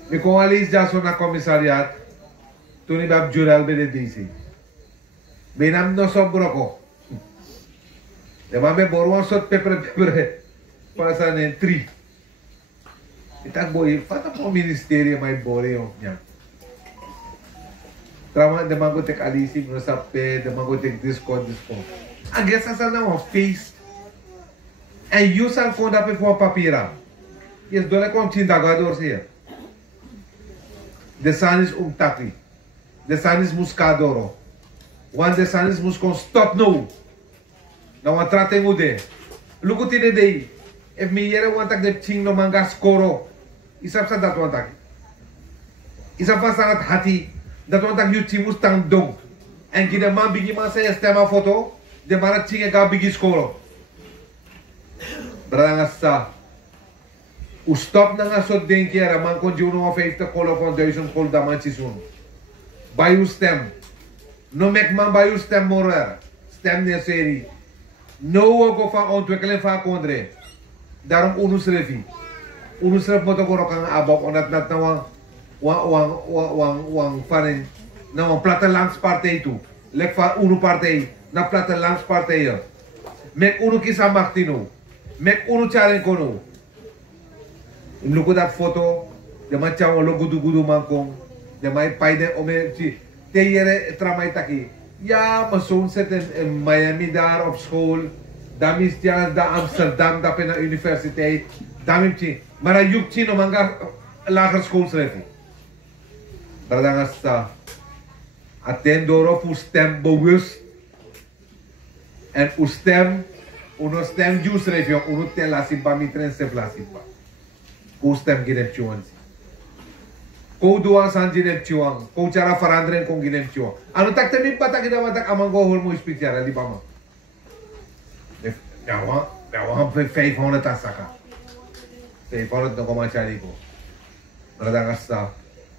Ik kom al eens jaso na commissariat. Toen ik bij Jurel bij de DC. Benam no sobroko. De man be borwan sot pepper. Pasan en 3. Itak boy, fata po ministerie may bore o niya. Trouwens, de man go tek alisi, no sape, de man go tek disco. Ang gesa sa na mo face. En you zal gewoon dat voor papier. Je dole komt in dagador zie. De san is taki. De san is muscadoro. Want de san is muskon stop no. Nou wat trate ngude. Lugu tine dei. If mi yere wantak de ching no manga skoro. Isap sa dat wantak. Isap sa sangat hati. Dat wantak you ching mustang dong. En gide man bigi man sa estema foto. De mara ching e ga bigi skoro. Brangasta. O stop na nga so denki era man kon juno 50 kolo van 1000 kol da man chisun. By u stem. No mek man by u stem morer. Stem ne serie. No go van ontwikkeling van kondre. Daarom unusrefi. Unusref mo to ko kang abok onat nat na wang fanen na wang plattelands partij toe. Lek van unu partij na plattelands partij. Mek unu kisa Martino. Mek unu challenge kono. Look at that photo. De man chao lo gudu mankong. De man paide ome chi. Te yere tramai taki. Ja, mijn zoon zit in Miami daar op school. Dan is hij daar Amsterdam, daar op de universiteit. Dan is hij. Maar hij zoekt hij nog een lagere school schrijven. Dat dan is dat. Attend door op uw stem bewust. En uw stem, uw stem juist schrijven. Uw tel laat bij mij trainen se plaatsen. Uw stem geeft je Kau doa sanji nem chuang, kau cara veranderen kong ginem chuang. Anu tak temi patak kita patak amang go hol mo ispiciara di bama. Ja, 500 tasaka. 500 no koma chari ko. Radagasta,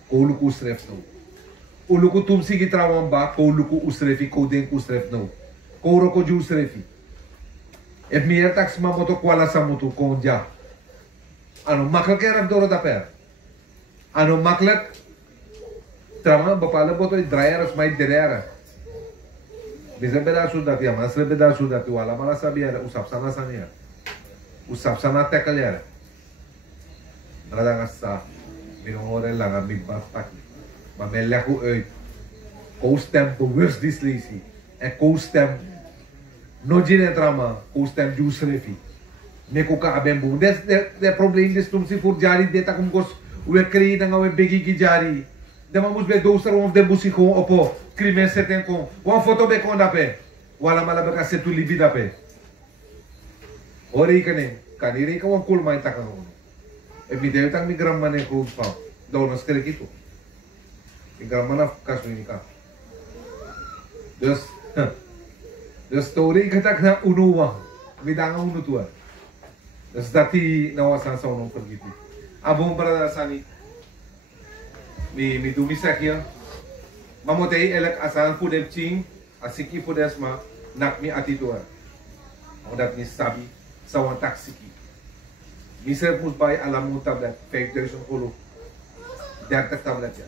kau luku sref no. Uluku tumsi ki trawang ba, kau luku usrefi, kau den ku sref no. Kau roko ju usrefi. Ef mier tak smamoto kwala samutu konja. Anu makal kerap doro daper. Ano makkelijk, trouwens, bepaalde boten draaien als mij draaien. We zijn bij daar zo dat ja, maar ze hebben daar zo dat je allemaal sabi er, usap sana sania, usap sana tackle er. Maar dan als sa, minongore lang aan midbat pak, maar men legt hoe uit, koostem bewust dislexie en koostem, nojine drama, koostem juice refi, mekuka abembu. Dat probleem is toen ze voor jari dit akum kos. We krijgen dan we begi kijari. Dan moet we doster of de busi gewoon op crimen zetten kon. Wan foto be kon dape. Wala mala be kaset tu libi dape. Ori kene. Kaniri ka wan cool mai takang. E video tang mi gramma ne ko pa. Daw nas kere kito. Mi gramma na kasu ni ka. The story katak na unuwa. Mi danga unu tua. Das dati nawasan sa unong pergiti. Abong para sani mi dumisak ya mamotei elek asan pudem ching asiki pudesma nak mi atituar odat ni sabi sawan taksiki mi ser pus bay alamu tablet 5000 kolo dertek tablet ya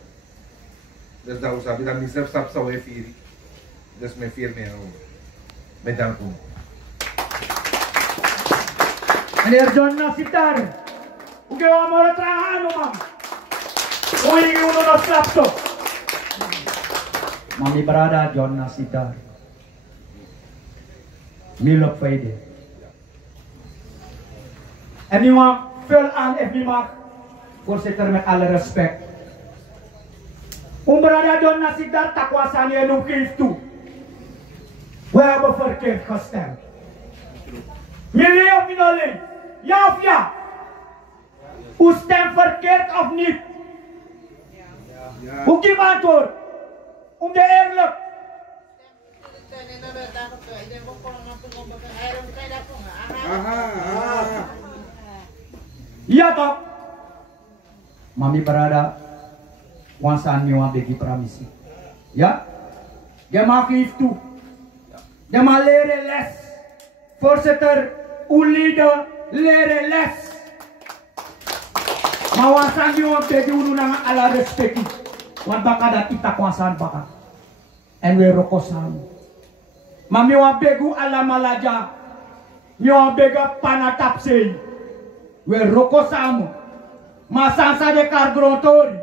des da usabi da mi ser sab sawe firi des me firme me danku Meneer John Nasitar. Uke wa mora trabajando, mam. Hoy uno no slapto. Mami Brada John Nasitar. Milop Faide. En nu mag vul aan en mag, voorzitter, met alle respect. Umbrada Don Nasidar takwasani en ook geeft toe. We hebben verkeerd gestemd. Meneer of niet? Ja of ja? U stemt verkeerd of niet? Hoe geef antwoord? Om de eerlijk. Ja toch? Mami Barada, wansan nyo ang begi pramisi. Ja? Je mag lief toe. Je mag leren les. Voorzitter, uw lieden leren les. Maar wansan nyo ang begi unu nang ala respecti. Want baka dat kita kwansan baka. En we rokosan. Mami wa begu ala malaja. Nyo bega panatapsei. We rokosamu. Masansa de kargrontori.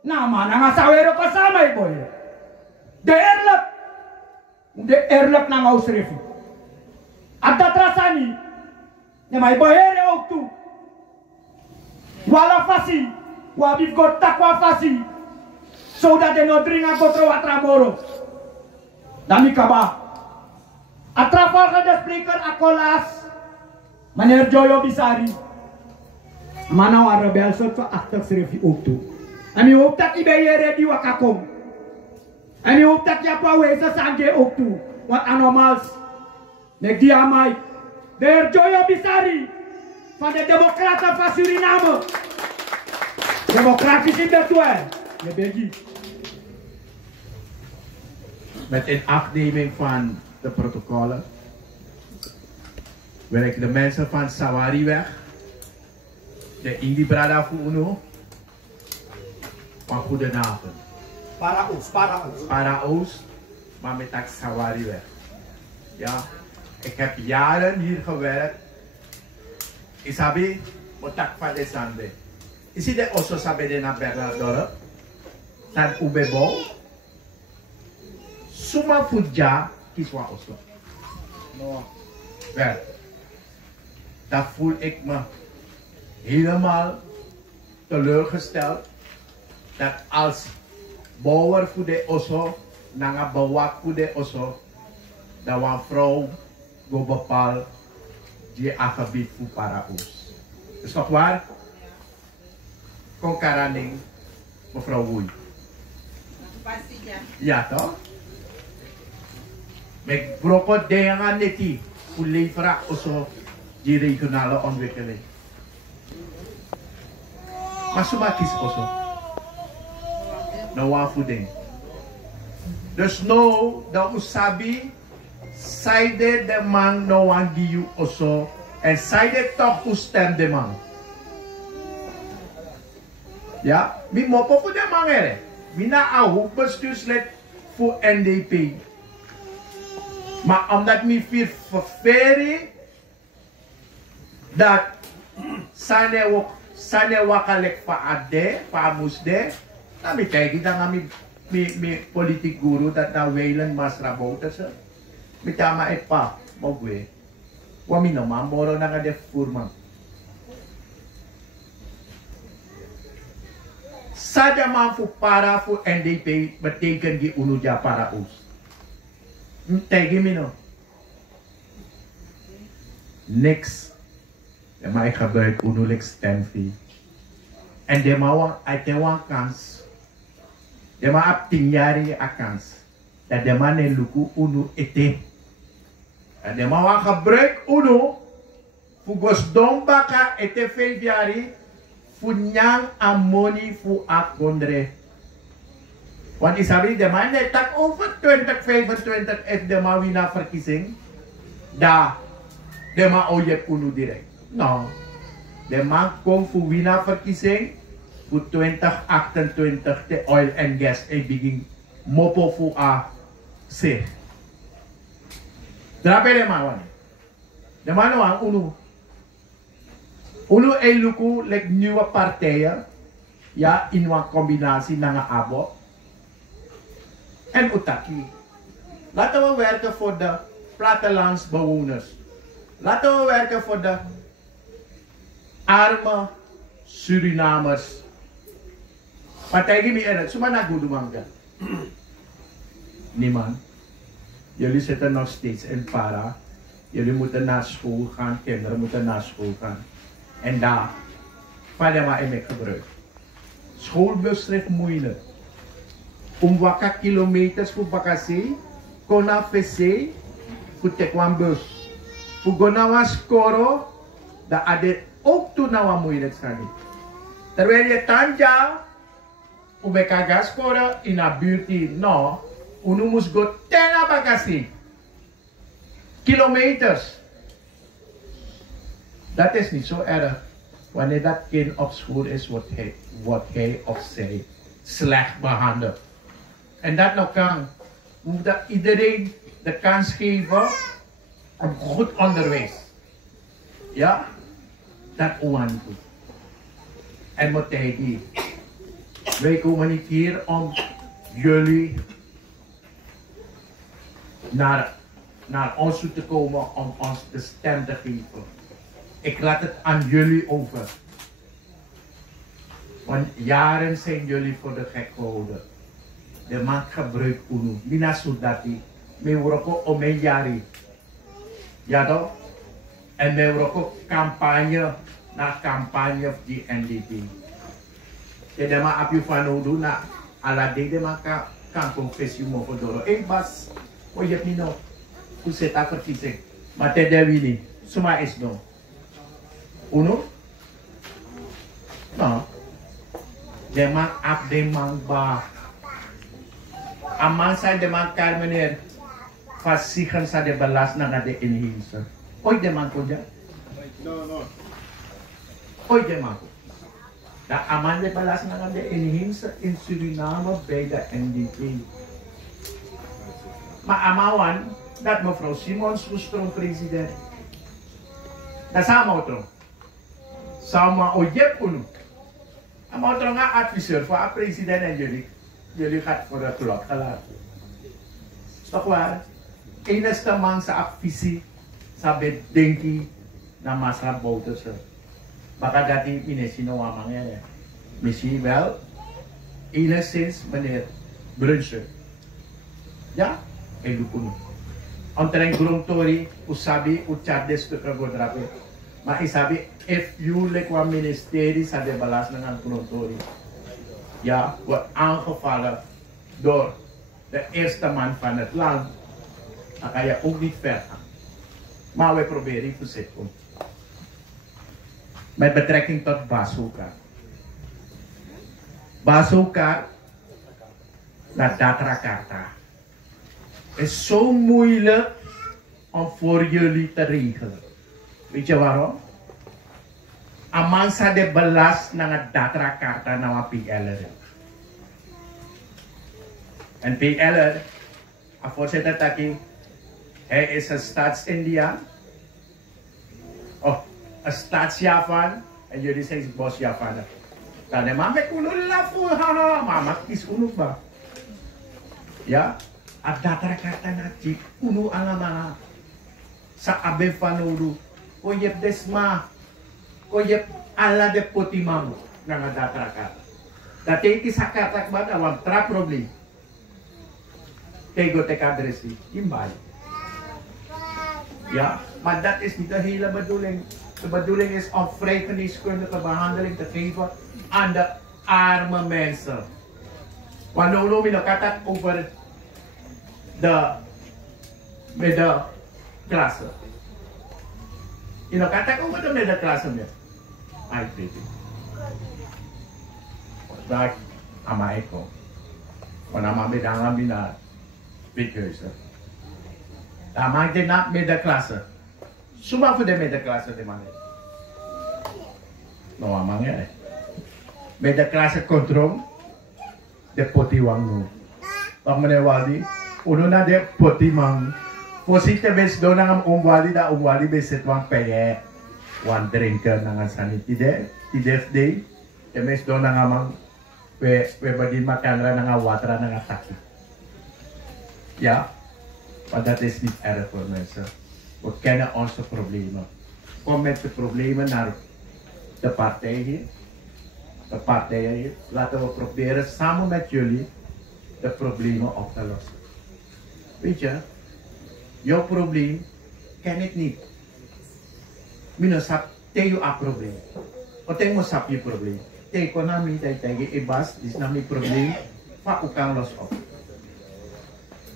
Nama na nga sa we rokosama boy. De eerlijk na nga usrefi. At datrasani. Ne may bohere ook toe. Wala fasi. Wabif got takwa fasi. Zodat de no dringa gotro atramoro. Dami kaba. Atrapalga de spreker akolas. Meneer Joyo Bisari. Mana wa rebel soort van achtersrefi ook toe. En je hoopt dat iedereen ready wakakom. En je hoopt dat je pa wezen sange ook toe. Want anomals. Nek die amai. De heer Joyo Bisari. Van de Democraten van Suriname. Democratisch in de toer. Je bent met inachtneming van de protocollen wil ik de mensen van Sawariweg, de Indi Brada Funo, van goedenavond. Para Oost, maar met dat Sawariweg. Ja, ik heb jaren hier gewerkt. Isabi, motak van de Sande. Is het also sabi de na Bernardorp? San Ubebo? Suma Fudja kiswa Oslo. No. Wel, daar voel ik me helemaal teleurgesteld dat als bouwer voor de Oslo, nanga bouwak voor de Oslo, dat een vrouw go bepaal die aangebied voor para ons. Is toch waar? Konkaraning, mevrouw Woei. Ja toch? Met brokot dengan neti voor leveren also die regionale ontwikkeling. Maar zo maak is also. Nou wat voeding. Dus nou dat usabi saide de man nou aan giu also en saide toch u stem de man. Ja, mi mopo voor de man ere. Mina ahu bestuurslid voor NDP. Maar omdat mi vier ververi dat sane wakalek pa ade, pa musde, na mi kaya kita nga mi politik guru dat na Wayland Masrabota sa. Mi tama e pa, mogwe. Wami naman, moro na nga de furman. Sada man voor para voor NDP betekent die unuja para ons. Tegen me no. Niks. De mij gebruikt unulik stemfee. En de maar uit de kans. De maar op 10 jaar a kans. Dat de man en luku unu ete. En de maar gebruikt unu. Voor gos dombaka ete 5 jaar. Voor nyang amoni voor akondre. Want isabi de man net tak over 2025 is de man wina verkiezing. Da de man oye unu direct. No. De man komt voor wina verkiezing voor 2028 de oil and gas e begin mopo voor a se. Drape de man wan. De man wan unu. Unu e luku like nieuwe partijen. Ja, in een combinatie naar een abo. En utaki. Laten we werken voor de plattelandsbewoners. Laten we werken voor de arme Surinamers. Partij die meer het, zomaar naar goede man. Niemand. Jullie zitten nog steeds in para. Jullie moeten naar school gaan, kinderen moeten naar school gaan. En daar val je maar in het gebruik. Schoolbus is moeilijk. Waka kilometers voor Bakassi, kona fc, voor tekwan bus. Voor gonawa skoro, dat ade ook toen nou moeilijk zijn. Terwijl je tanja, ubeka scoren in een buurt, no, unu moest go tena Bakassi. Kilometers. Dat is niet zo erg. Wanneer dat kind op school is, wordt hij of zij slecht behandeld. En dat nog kan. Moet dat iedereen de kans geven om goed onderwijs. Ja? Dat oan niet. En moet hij die. Wij komen niet hier om jullie naar ons toe te komen om ons de stem te geven. Ik laat het aan jullie over. Want jaren zijn jullie voor de gek gehouden. De maakt gebruik unu. Mina soldati. Me woroko ome jari. Ja toch? En me woroko campagne na campagne of die NDP. Je ma api van udu na ala de ma kan confessie mo voor bas. O je hebt niet nog. Hoe zit dat verkiezing? Maar te de wili. Suma is no. Uno? No. De man ap de man ba. Amang sa de man kar meneer. Fasigan sa de balas na de inheemse. Ooit de man ko dyan? No. Ooit de man ko. De aman de balas na de inheemse in Suriname bij de NDP. Maar amawan, dat mevrouw Simons was president. Dat sama otro. Sama ojep unu. Ama otro nga adviseur voor president en jullie gaat voor de klok gelaten. Is toch waar? Enigste man sa advisie, sa bedenki na masa bouterse. Baka dati minesino amang yan. Misschien wel, enigszins meneer Brunser. Ja? En unu. Omtrent grondtori, usabi, uchardes te kagodrape. Maar isabi, if you like wat ministerie sa de balas ng grondtori. Ja, wordt aangevallen door de eerste man van het land. Dan kan je ook niet ver gaan. Maar we proberen te zitten. Met betrekking tot Bazooka. Bazooka naar Datrakarta. Is zo moeilijk om voor jullie te regelen. Weet je waarom? Amansa de belas ng Datrakarta na PLR. En PLR, voorzitter Taki, hij is een staats-Indiaan. Of een staats-Javan. En jullie zijn bos-Javanen. Dan de mama kuno lafu, haha, mama is uno ba? Ja? At Datrakarta na chip, uno alama. Sa abe fanudu, koyep desma, koyep ala de potimang ng Datrakarta. Dati kisakatak ba na tra problem. Tego te kadresi, imbay. Ja, maar dat is niet de hele bedoeling. De bedoeling is om vrij geneeskundige behandeling te geven aan de arme mensen. Wanneer we nog het over de middenklasse. Je nog het over de middenklasse meer. I think. Dat aan mij komt. Wanneer we bedanken binnen Withuizen. Dan maak je na middenklasse. Suma voor de middenklasse de man. No amang ya. Middenklasse kontrol de potiwang no. Pag manewali, uno na de potimang. Posite bes do nang umwali da umwali beset wang peye. One drinker nang sanit ide, idef day. De mes do nang amang we badin makanra nang watra nang ataki. Ya. Maar dat is niet erg voor mensen. We kennen onze problemen. Kom met de problemen naar de partij hier. De partijen hier. Laten we proberen samen met jullie de problemen op te lossen. Weet je, jouw probleem ken ik niet. Mina sap tegen jouw probleem. Wat ik moet sap je probleem. Tegen konami, tegen ibas, is na mijn probleem. Wat ook kan los op.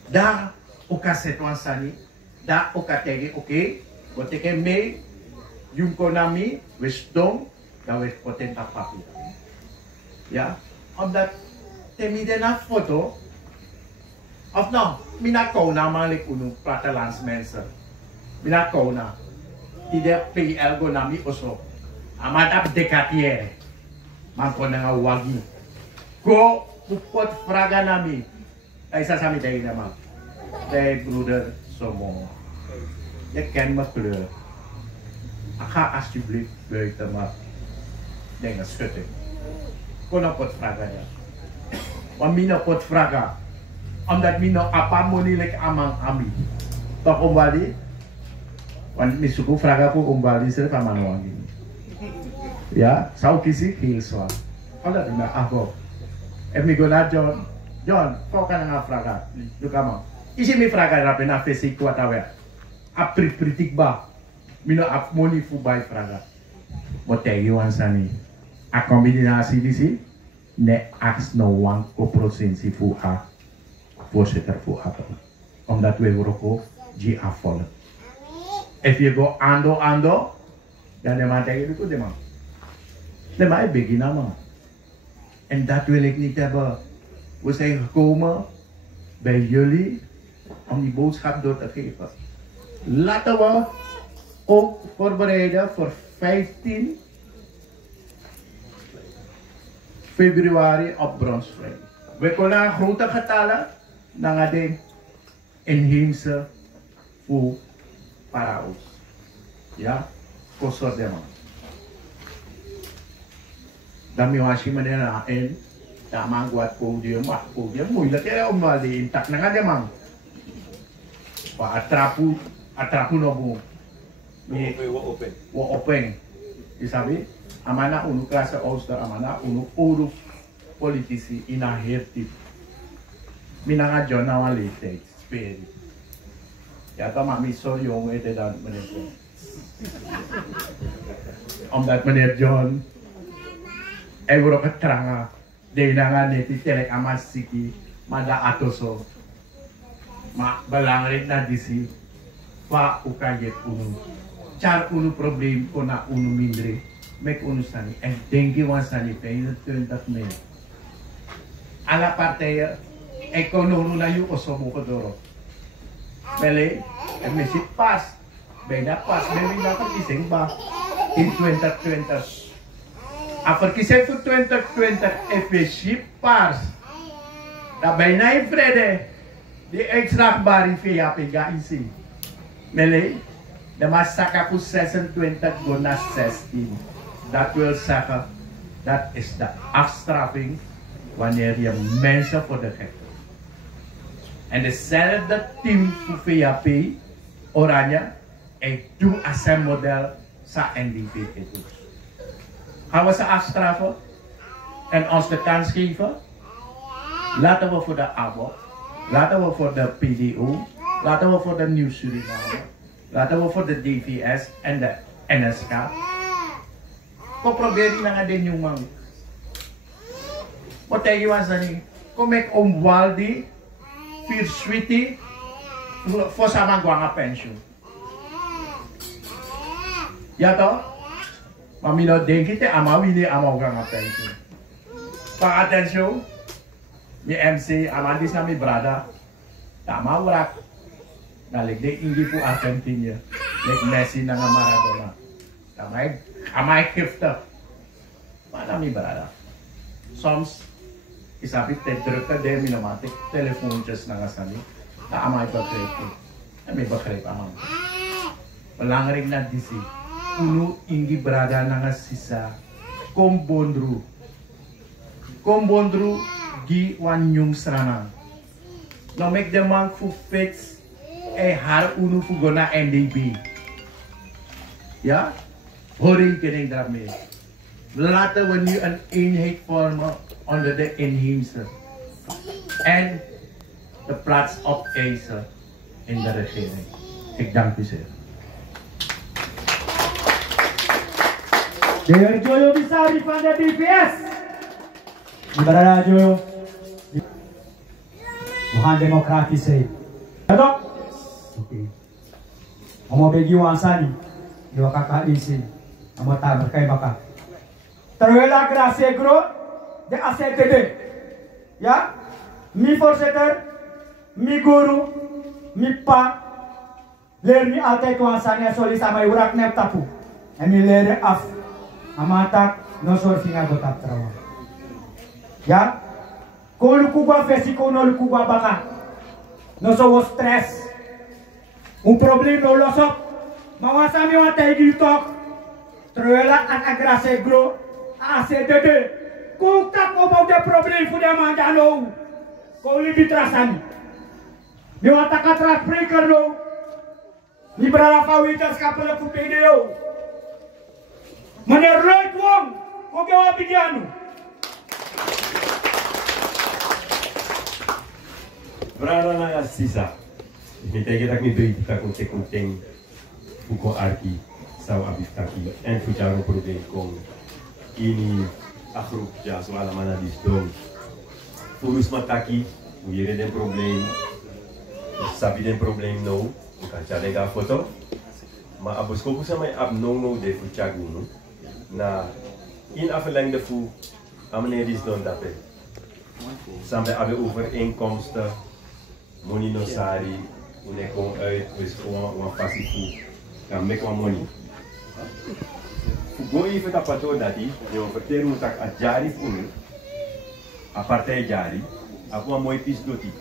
Daar ook kan zetten sani. Daar ook kan tegen, oké, wat ik mee, jong konami, we stom, dan we poten op papier. Ja, omdat temide na foto. Of nou, mina kona malik unu plattelands mensen. Mina kona. Die de PL go nami oso. Amat dekatier. Man kon nga wagi. Go pupot fraga nami. Ay sasami tegen de man. De broeder Somo. Je kent mijn kleur. Ga alsjeblieft buiten maar dingen schutten. Kon op pot vragen ja. Want mina pot vragen. Omdat mina apa monilik amang ami. Toch ombali? Want mi suku vragen voor ombali serf aman wangi. Ja, zou kisi heel zwaar. Omdat mina afo. En mi go naar John. John, kau kan nga vragen. Doe kama. Isi mi vragen rapi na fesi kuat awe. Apri pritik ba. Mina ap moni fu bai vragen. Motegi wansani. A combinatie die zie. Ne aks no wang op procentie voor haar voorzitter voor haar. Omdat we ook die afvallen. If you go ando, dan de man tegen de man. De man beginnen man. En dat wil ik niet hebben. We zijn gekomen bij jullie om die boodschap door te geven. Laten we ook voorbereiden voor 15 februari op Bronsvrij. We kunnen grote getallen naar de inheemse voor paraos. Ja, kost de man. Dan moet je meneer naar in, dan mag je het podium, maar het podium moeilijk is om wel die intact naar de man. Maar atrapu nog boom. We open. Je sabi? Amana unu klasse ooster, amana unu oru politici in een heertip. Minanga John na een leeftijd, spelen. Ja, dan mag ik zo jong eten dan meneer John. Omdat meneer John, hij wordt getranga, de nanga net die telek amasiki, maar dat atoso. Maar belangrijk na disi, wa ukajet unu. Char unu probleem kona unu mindre. Mek unu sani. En denk je wan sani 25 mei. Alle partijen, ekonomi na yu osomo kodoro. Bele, en mesi pas. Bijna pas. Bijna na verkiezing ba in 2020. A verkiezing voor 2020 FPC pas. Dat bijna in vrede. Die uitslagbare via pega isi. Mele, de massacre voor 26 go naar 16. Dat wil zeggen, dat is de afstraffing wanneer je mensen voor de gek doet. En dezelfde team voor VAP, Oranje, en doe als zijn model sa NDP doet. Gaan we ze afstraffen en ons de kans geven? Laten we voor de ABO, laten we voor de PDO, laten we voor de Nieuw Suriname, laten we voor de DVS en de NSK. Ko proberen na nga din yung mga. Mo tayo iwasan ni. Kung may umwaldi, fir sweetie, fo sa mga nga pension. Yato, mamino din kita amawili amaw nga pension. Pa atensyon, mi MC, amadis na mi brada, tama warak. Naligde hindi po Argentina. Like Messi na nga Maradona. Tamay, amay gifte. Mana mi brada. Soms, isabi te drukken de minamatik telefoontjes na nga sani. Na amay begrepen. En may begrepen amang. Belangrijk na disi. Uno ingi brada na nga sisa. Kombondru. Kombondru gi wan yung sranang. No make the man fu fits haar unu fugona NDB. Ja? Hou rekening daarmee. Laten we nu een eenheid vormen onder de inheemse. En de plaats opeisen in de regering. Ik dank u zeer. De heer Joyo Bisari van de DPS. Ibrahim Joyo. We gaan democratisch zijn. Ja toch? Oké. Omo begi wansani. Die wakaka isi. Omo tamer kay baka. Terwijl ik graag gro de ACTD. Ja? Mi voorzitter, mi guru, mi pa. Leer mi altijd wansani en solis aan mijn urak nep tapu. En mi leer af. Amatak no sorfinga gotap trawa. Ja? Kolu kuba fesi kono kuba baka. No so stress. Probleem no los op. Maar wat sami wat tegen toch? Terwijl aan agrase gro, ACDD. Kung tak op de probleem voor de man dan nou. Kolu bitrasani. Mi wat takatra spreker no. Mi brala fa wetenschapelijk voor PDO. Meneer Leutwong, kok je Abidjanu? Brada na sisa. Ik denk dat ik niet weet dat ik een Fuko Arki zou abistaki en voor jou een probleem komen. In een groep, ja, zo allemaal naar die stom. Voor ons mataki, hoe je een probleem, sabi een probleem nou, ik kan je een foto. Maar als ik zeg maar abnormaal de voor chaguno, na in afverlengde voor, meneer die is dan dat. Samen hebben overeenkomsten, money no sari. Hoe ik kom uit, dus gewoon een passie voor. Dan make one money. Go even dat patroon dat die, je vertelt hoe dat a jari voor nu, a partij jari, a een mooi piece doti.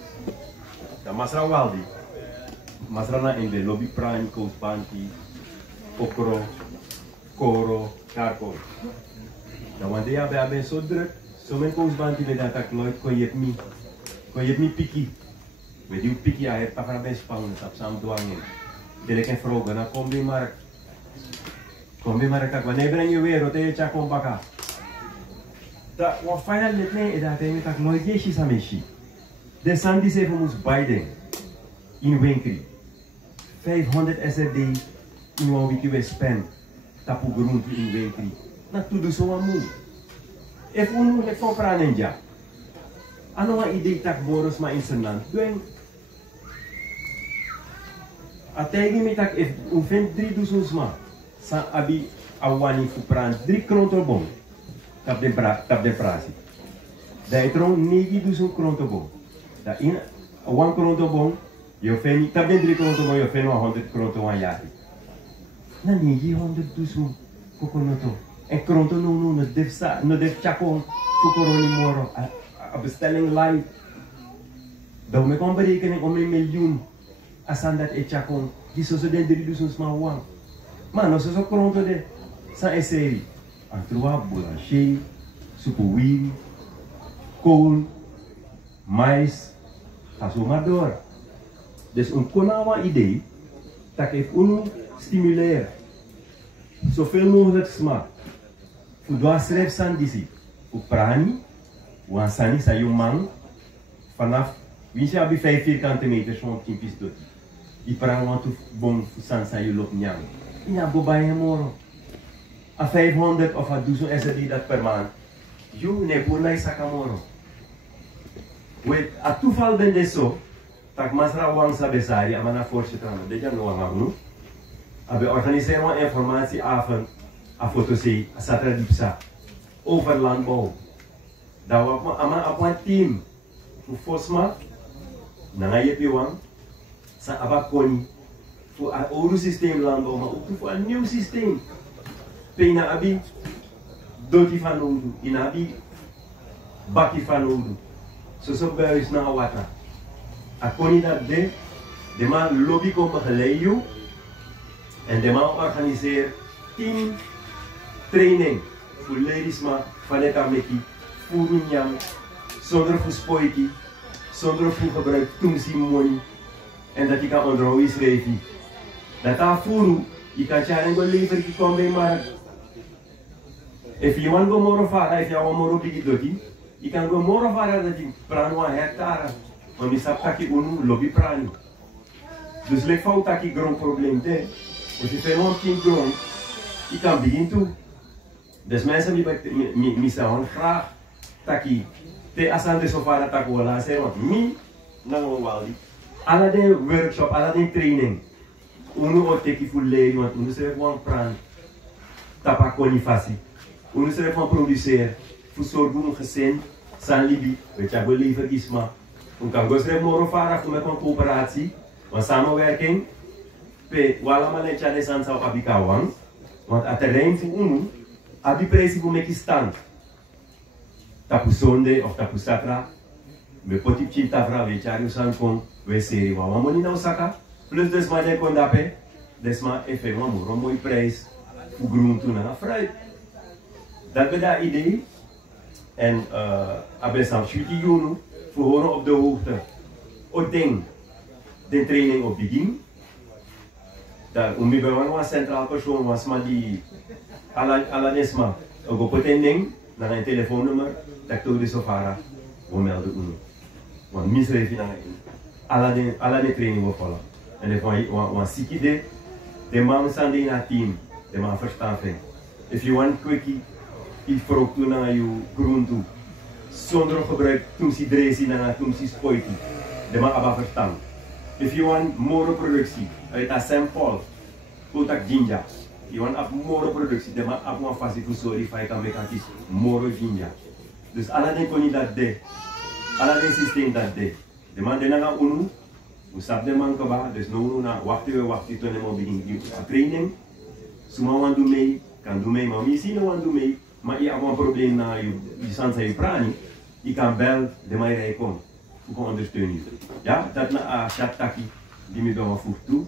Dan masra waldi, masra na in de lobby prani, kousbanti, okro, koro, karko. Dan wanneer je bij zo druk, zo mijn kousbanti met dat ik nooit kon je het niet piki. Weet je hoe pik je hebt, pak naar bij Spanje, dat samen dwangen. Wil ik een vraag, dan kom bij Mark. Kom bij Mark, wanneer breng je weer, wat je tja kom baka. Dat, wat fijn dat nee, dat hij met nooit jeesjes aan mij. De Sandy zei voor ons beiden in Winkri. 500 SRD in een weekje we spend. Tapu groen in Winkri. Dat doe je zo aan moe. If we nu net van praten, ja. Ano ang idee tak boros ma insenant. Doeng ategi mi tak if ufent 3 ma sa abi awani fu pran 3 krontobon tap de prasi. Da itron 9 krontobon. Da in 1 krontobon yo feni tap de 3 krontobon yo feni 100 krontobon yari. Na 900 kokonoto. En kronto no defsa no def chakon fu koroni moro. A bestelling live. Dan me kan berekening om 1 miljoen. Asan dat echa kon. Die zo den 3.000 maar wang. Maar no zo kronto de. Sa e serie. Antroa, boulanger, supuwiri, kool, mais. Ga zo maar door. Dus een konawa idee. Dat ik unu stimuleren. Zoveel mogelijk smaak. Voor doa schrijf san disi. Voor prani. Wansani sa yung man vanaf wie abi 5 vierkante meters van 10 pis dot. I parang want to bom san sa yung lop nyang. Ina bobaye moro. A 500 of a 1000 SRD dat per maand. You ne purnay sa kamoro. With a toeval ben de so, tak masra wang sa besari amana voorzitter aan de jan wang agnu. Abe organiseren een informatieavond a fotosee a satradipsa over landbouw. Dat we aan een team voor Fosma, Nangayep Iwang, sa Abakoni, voor een oude systeem landbouw, maar ook voor een nieuw systeem. Pena abi, doti van Odu, in abi, baki van Odu. Zo buis na wata. Akoni dat de man lobby komen geleiden, en de man organiseert team training voor leidisma van het Ameki. Furunyam, zonder voor spoiki, zonder voor gebruik tungsi money En dat je kan onderhouden schrijven. Dat daar voeren, je kan challenge leveren, je komt bij markt. If you want go more far, if you want more big doti, you can go more far dat je praan 1 hectare. Want je sapt dat je lobby praan. Dus leg fout dat je grondprobleem te. Als je veel geen grond, je kan beginnen toe. Dus mensen die zeggen graag dat je te asante so far dat je wil zeggen, want mi, nou wel die. Alle die workshop, alle die training, uno o teki voor leren, want uno schrijft gewoon praan. Tapak konifasi. Uno schrijft van produceren, voor zorgen voor gezin, san libi, weet je, we leven isma. Uno kan go schrijven moro fara voor met een coöperatie, want samenwerking, pe wala maletja de san sao abikawang, want at terrein voor uno, abi prijs voor meki stand. Tapu zonde of tapu satra, me potip chintavra, weet je, you san kon, we serie wawa moni na Osaka, plus desma de kon dape, desma efe moro mooi prijs, voor groen toen na fruit. Dat is dat idee. En hebben we samen schuitie doen voor horen op de hoogte. Ook ding, de training op begin. Dat we bij een centraal persoon was maar die alla desma. Ook op het ding, naar een telefoonnummer, dat ik de sofara, we melden uno. Want misreef je naar alla de training we volgen. En dan van een ziek idee, de man zijn in het team, de man verstaan vindt. If you want quickie, ik vroeg toen naar je groen toe. Zonder gebruik, toen ze dresi naar toen ze spoiti. De man abba verstaan. If you want more productie, uit een sample, contact ginger. You want more productie, de man abba fasi voor sorry, fai kan mekantis, more ginger. Dus alle den kon je dat de. Alle den systeem dat de. De man de naga unu, we sap de man kaba, dus no na wachten toen we beginnen training. Suma wan doe mee, kan doe mee, maar misschien no wan doe mee. Maar je hebt een probleem na je sans je prani, je kan bel de mij rijden, je kan ondersteunen. Ja, dat na een chat-taki die me bij me voegt toe.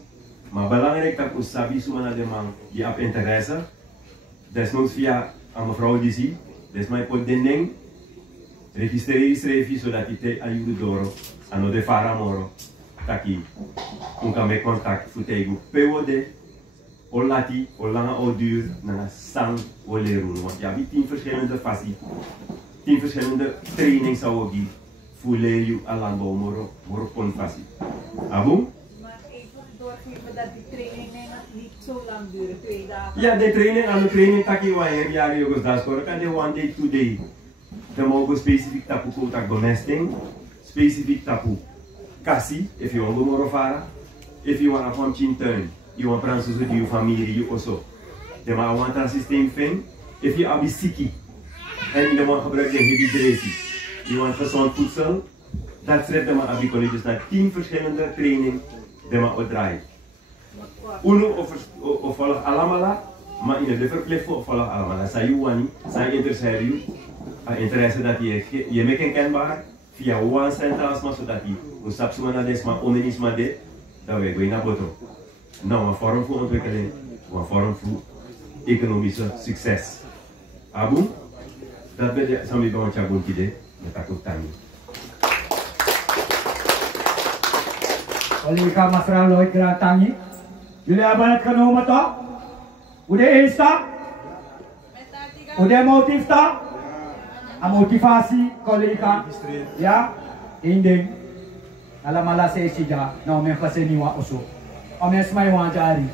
Maar belangrijk dat je sabi zo naar de man, je hebt interesse. Desnoods via een mevrouw die ziet, dus mij pot den ding, registreer je schrijf zodat je te ajude door, aan de faramoro, taki, je kan met contact voor tegen PWD. Olati, olanga oduur, na sang oleru. Want je hebt 10 verschillende fasie, 10 verschillende trainings zou je voor leren aan landbouw moro kon fasie. Abu? Maar even doorgeven dat die training niet zo lang duurt, 2 dagen. Ja, de training aan de training taki wa hier jaren jogos daskor kan de 1 day 2 day. De mogen specifiek tapu contact bemesting, specifiek tapu kasi, if you want to moro fara, if you want to come chintuin. Je want prans zo die familie je also. De maar want een systeem vind. If je abi siki en je want gebruik de hydratie. Je want gezond voedsel. Dat schrijft de maar abi colleges naar 10 verschillende training de maar uitdraaien. Uno of volg allemaal, maar in de verplicht volg allemaal. Zij wani, zij interesseert je. Interesse dat je maakt kenbaar via one centraal, zodat je een stap zo naar deze maar onenisme de, dat we gaan naar boven. Nou, een vorm voor ontwikkeling, een vorm voor economische succes. Abu, dat ben je samen bij ons jagun kide, met dat ook tani. Collega mevrouw Lloyd Grantangi, jullie hebben het genomen toch? Hoe de eerste? Hoe de motief toch? Een motivatie, collega. Ja? Eén ding. Alamala sesi ja, nou men fase niwa oso. Omes mai wan jari.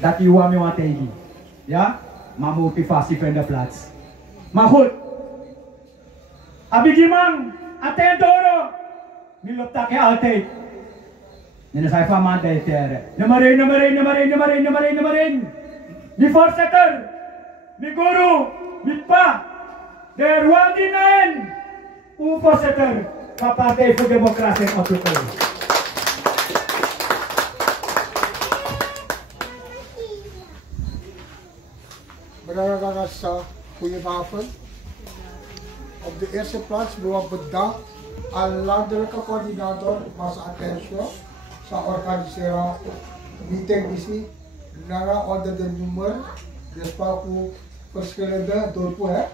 Dat je me wat tegen. Ja? Maar motivatie van de plaats. Maar goed. Abigimang, attendoro. Mi loopt dat altijd. En dan zijn van man de terre. Nummer 1. Die voorzitter. Die guru. Die pa. De Rwandinaen. Uw voorzitter van Partij voor Democratie en Ontwikkeling. Brother, goedenavond. Op de eerste plaats wil ik bedanken aan landelijke coördinator Mas Atensio. Ze organiseren meeting disini nara onder de nummer. Dus voor verschillende dorpen.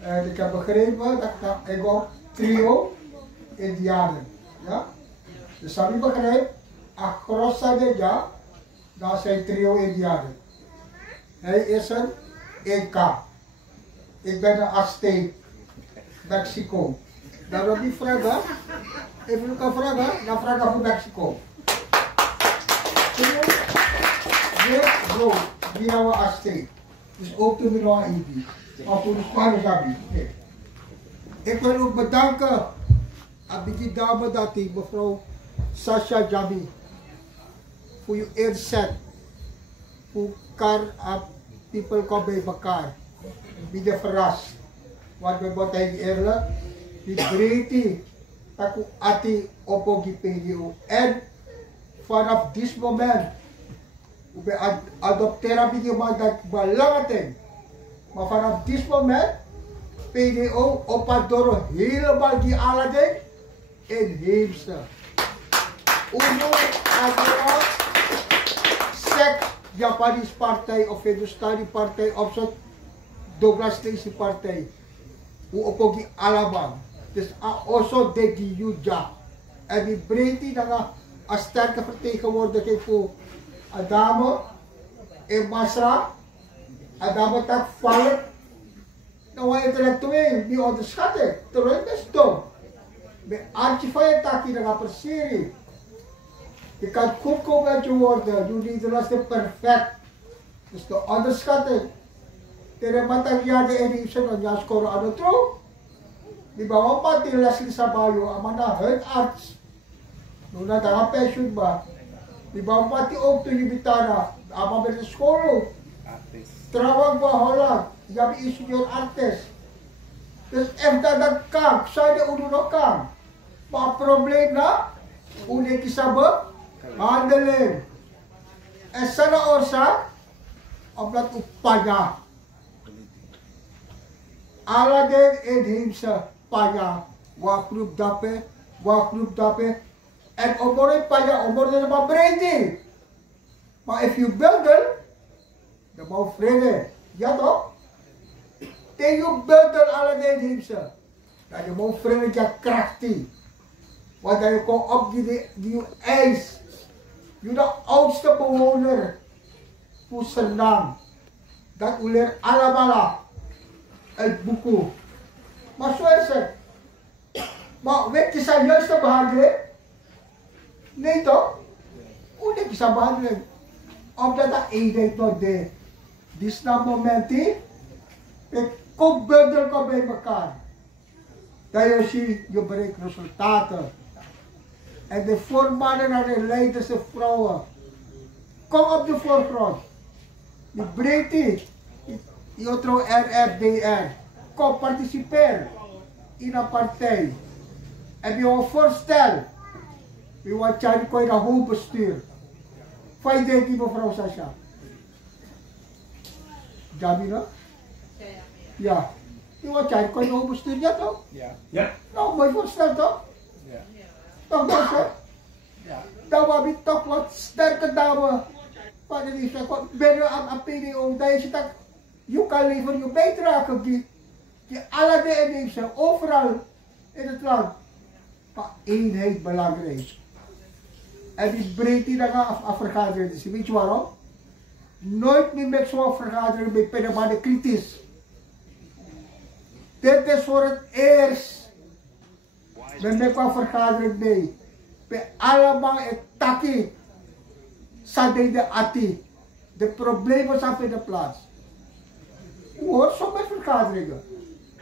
En ik heb begrepen dat ik ook trio Indianen. Ja? Dus sabi begrijp, across de ja, dat zijn trio Indianen. Hij is een Inca. Ik ben een Azteek, Mexico. Daarom die vragen, even u kan vragen, dan vragen voor Mexico. Weer bro, die nou een Azteek. Dus ook de middel aan Indi. Maar voor de Spaanse Abi. Ik wil ook bedanken aan die dame dat ik, mevrouw Sasha Jabi, voor je inzet. Hoe kan people komen bij elkaar. Wie de verrast. Want we moeten eerlijk, die breedte, dat ik ati op die PDO. En vanaf dit moment, we adopteren die man dat belangrijk. Maar vanaf dit moment, PDO op het door helemaal die Aladdin in Heemse. Uno, Adora, SEC, Japanese partij of Hindustani partij of zo, Douglas Stacey partij. Hoe op die allemaal. Dus also de die Yuja. En die breedte dan een sterke vertegenwoordiging voor Adamo en Masra. Adamo tak vallen. Nou, wat intellectueel, die onderschat ik. Terwijl het is dom. Met Archie van je tak die dan appreciëren. Je kan goed komen met je woorden. Je Nederlands is perfect. Dus de onderschatting. Tere matang de edition on jas koro ano tro. Di bawah pati Leslie Sabayo amana huidarts. Nuna dalam pensioen ba. Di bawah pati ook to Yubitana. Ama met de school. Trouwens ba Holland. Jabi ingenieur artes. Dus echt dat kan. Zij de uno nog kan. Maar het probleem na. Unik kisabbe. Handelen. En sana oorzaak. Omdat upaya. Aladdin inheemse paya, wakroep dape, en omorre paya, omorre de maar breedte. Maar if you build them, dan moet vrede, ja toch? Then you build them Aladdin inheemse, dan je moet vrede ja krachtig. Want dan je komt op die ijs, je de oudste bewoner, voor Senang, dat uler allemaal. Het buku. Maar zo is het. Maar weet je zijn juiste behandeling? Nee toch? Hoe denk je zijn behandeling? Omdat dat eenheid nog deed. Die snap momenten. Ik kom bundel kom bij elkaar. Dat je ziet, je bereikt resultaten. En de voormannen en de leiders en vrouwen. Kom op de voorgrond. Die breedte. Jotro RRDR, kom participeren in een partij. Heb je een voorstel? Je wat jij kon je naar hoofdbestuur. Wat denk je mevrouw Sasha? Jamina? Ja. Je wat jij kon je naar hoofdbestuur, ja toch? Ja. Nou, mooi voorstel toch? Ja. Toch dat hè? Ja. Dan heb je toch wat sterke dame. Wat is het? Binnen aan PDO, dat je dat. Je kan leveren je bijdrage op die Aladdin inheemse, overal in het land. Maar eenheid belangrijk. En die breedte dan aan vergaderingen. Dus weet je waarom? Nooit meer met zo'n vergadering bij Pennemade kritisch. Dit is voor het eerst. Met mij kwam vergadering mee. Bij allemaal het takkie. Sadei de ati. De problemen zijn in de plaats. Hoor, zo met vergaderingen.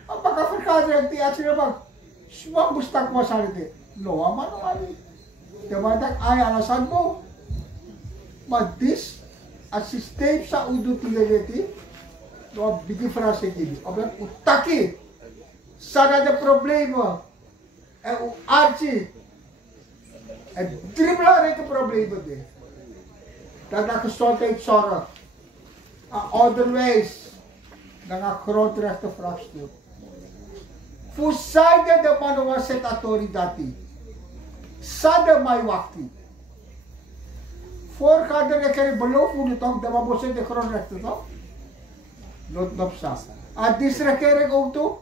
Apakah vergadering die acara bang? Semua mustak masalah itu. No, aman niet. Terwijl ay alasan mo. Maar dit, het systeem sa udo pilih no bikin frase ini. Omdat utaki, sana de problemen en archie en drie belangrijke problemen dit. Dat de gezondheidszorg, onderwijs. Dengan grondrechtenvraagstuk. Voor zijde de manuwa set autoritati. Sada mai waktu. Voor gaat de regering beloven het ook dat we de grondrechten toch? Not nopsa. A dis regering ook toe?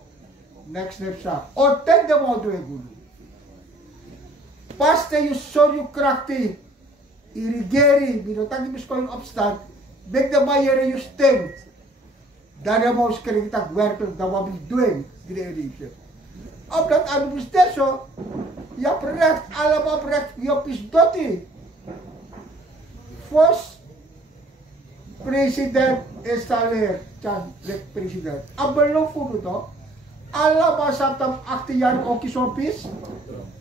Next nopsa. Otek de mo doe gulu. Paste je sorry krakti. Irigeri, binotang ibis ko yung opstand. Bek de mayere je stinkt. Daar hebben we ons dat werkelijk dat wat we doen. Op dat administratie, zo, je hebt recht, allemaal op recht, je hebt is dotti. Vos, president installeert, president. Abeloof voor het toch? Allemaal samen op 18 jaar ook is op is,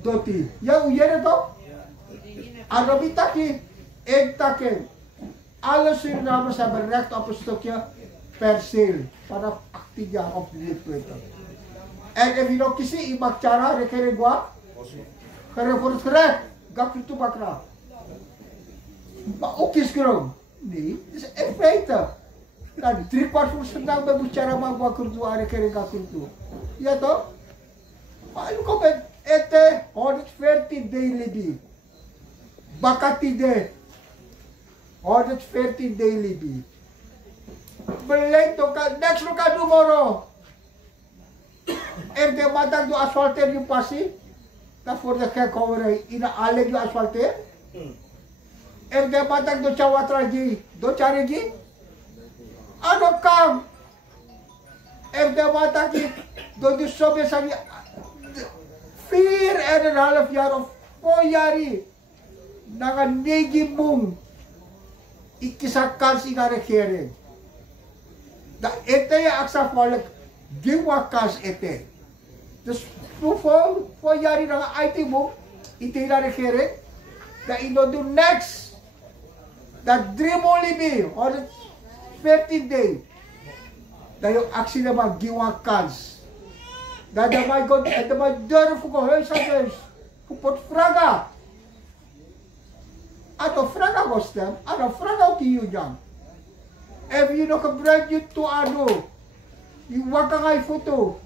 dotti. Ja, hoe jij het toch? Arobi taki, ik taki. Alle Surinamers hebben recht op een stukje perceel vanaf 18 jaar op de leeftijd. En if je nog kies, je mag cara rekere gua, voor het gerecht, gak je toebakra. Maar ook is gewoon, nee, het is in feite. Nou, 3/4 van vandaag bij Buchara mag gua kurtu, rekere gak kurtu. Ja toch? Maar je komt met ete 114 daily bi. Bakatide 114 daily bi. Beleid toka next loka tomorrow. En de maandag doe asfalteer je passie. Dat voor de gekhouwerij in de alle doe asfalteer. En de maandag doe chawatraji, doe charigi. Ano kam. En de maandag doe de sobe sani 4,5 jaar of 4 jaar. Naga negi boom. Ikisa kans in de regering. Dat ete je aksa volk, die wakas ete. Dus voor jaren na IT boom, ite na regering, dat in do next, dat 3 libi, 115 day, dat je actie na mag die wakas. Dat je mag god, dat je mag deur voor huis aan huis, voor pot vraga. Ato vraga gostem, ato vraga ook hier jang. If you nog gebruik je to ano, je wakangay foto,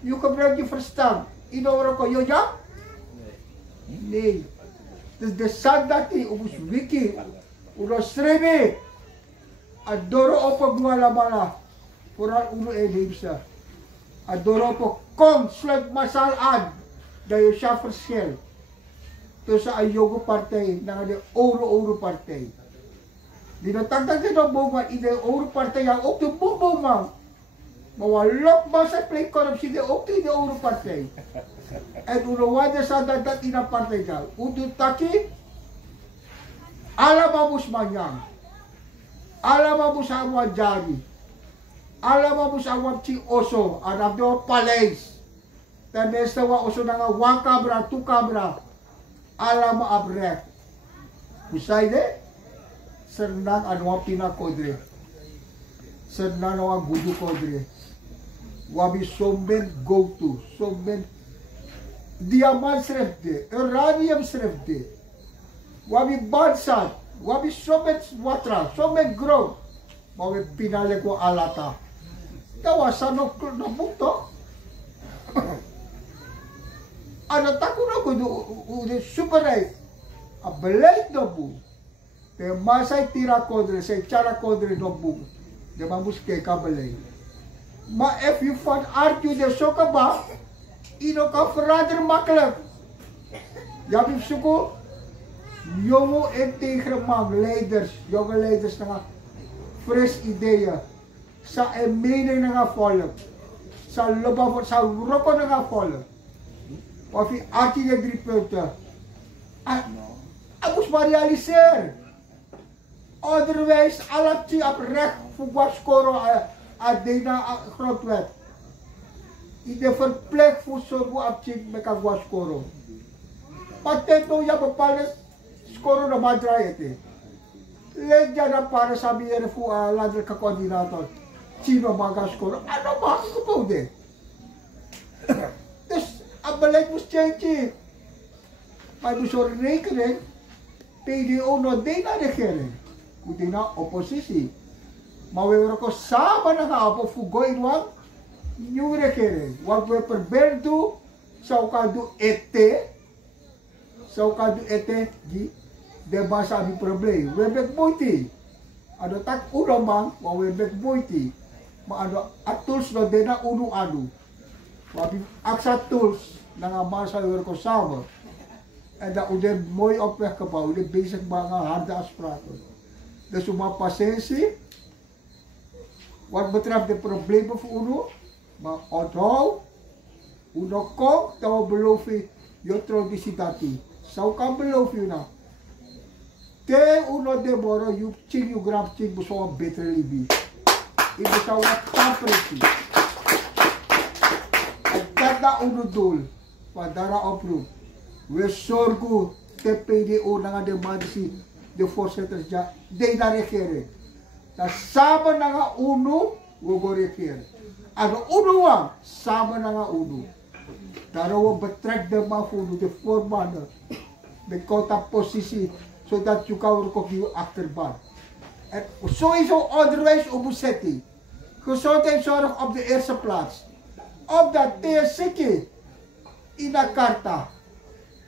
je gebruik je verstand, ino ko yo ja? Nee. Dus de sandati, ubus wiki, uno srebe, adoro opo gualamala, vooral uno edimsa. Adoro opo, kom, sluit masal aan, dat je siya verschil. Tussen een yoga partij naar de Oro partij. Die natagdag din ang buong in de Oro partij yang ook de buong man. Mawalok ba sa play corruption de ook de Oro partij. En unawanan sa dadat ina partij ka. Udu taki, alamabus manyang. Alamabus awad jari. Alamabus awad si oso. Anap do palace. Tenesta wa oso na nga 1 kabra, 2 kabra. Alam abrek. Besides, senang anwa pina kodre. Senang anwa gudu kodre. Wabi somben go to. Somben diamant srefde. Uranium srefde. Wabi bansat. Wabi somben watra. Somben grow. Wabi pinale ko alata. Tawasan no bukto. Ano tako na ko do superai a beleid no bu te masai tira kodre se chara kodre no bu de bambus ke ka beleid maar if you find argue de sokaba ino ka verrader makkelijk ja bi suko jonge integre man leiders jonge leiders na fresh ideeën sa mening na volk sa loba voor sa roko na volk of je artie de 3 punten. Hij moest maar realiseren. Onderwijs, alapje op recht voor wat scoren aan de grondwet. Iedereen verplicht voor zorgen op je met een wat scoren. Patent no ya bepaalde scoren na madraaien. Leed ya na para sabihin voor landelijke coördinator. Sino mag scoren? Ano mag ik het dus ang beleid moest change. Maar moest er rekenen, PDO no de na regering. Kundi na oppositie. Maar we hebben ook samen gehaald voor goeie nieuwe regering. Wat we proberen doen, zou kan doen ete. Zou kan doen ete, die de basa aan het probleem. We hebben moeite. Ano tak uno man, maar we hebben moeite. Maar ano tools no de na uno ano. Wabi aksa tools na nga masa ko sama. En dat is er mooi op weg gebouwd. Je bezig met harde afspraken. Dus om patiëntie. Wat betreft de problemen voor u. Maar onthoud. Uno komt, dan beloof je je traditie dat die. Zo kan beloof je nou. Te uno de moro, je ching je grap ching bezo'n beter libi. Je bezo'n wat tampresi. En dat is uno doel. Wat daar oproep. We zorgen de PDO naar de mensen, de voorzitters, de regering. Dat samen naar UNO, we gaan regeren. En de UNO, samen naar UNO. Daarom betrek de man voor de voormannen. De positie, zodat je kan ook op je achterban. En sowieso onderwijs op zetten. Gezondheidszorg op de eerste plaats. Op dat TSC in de karta.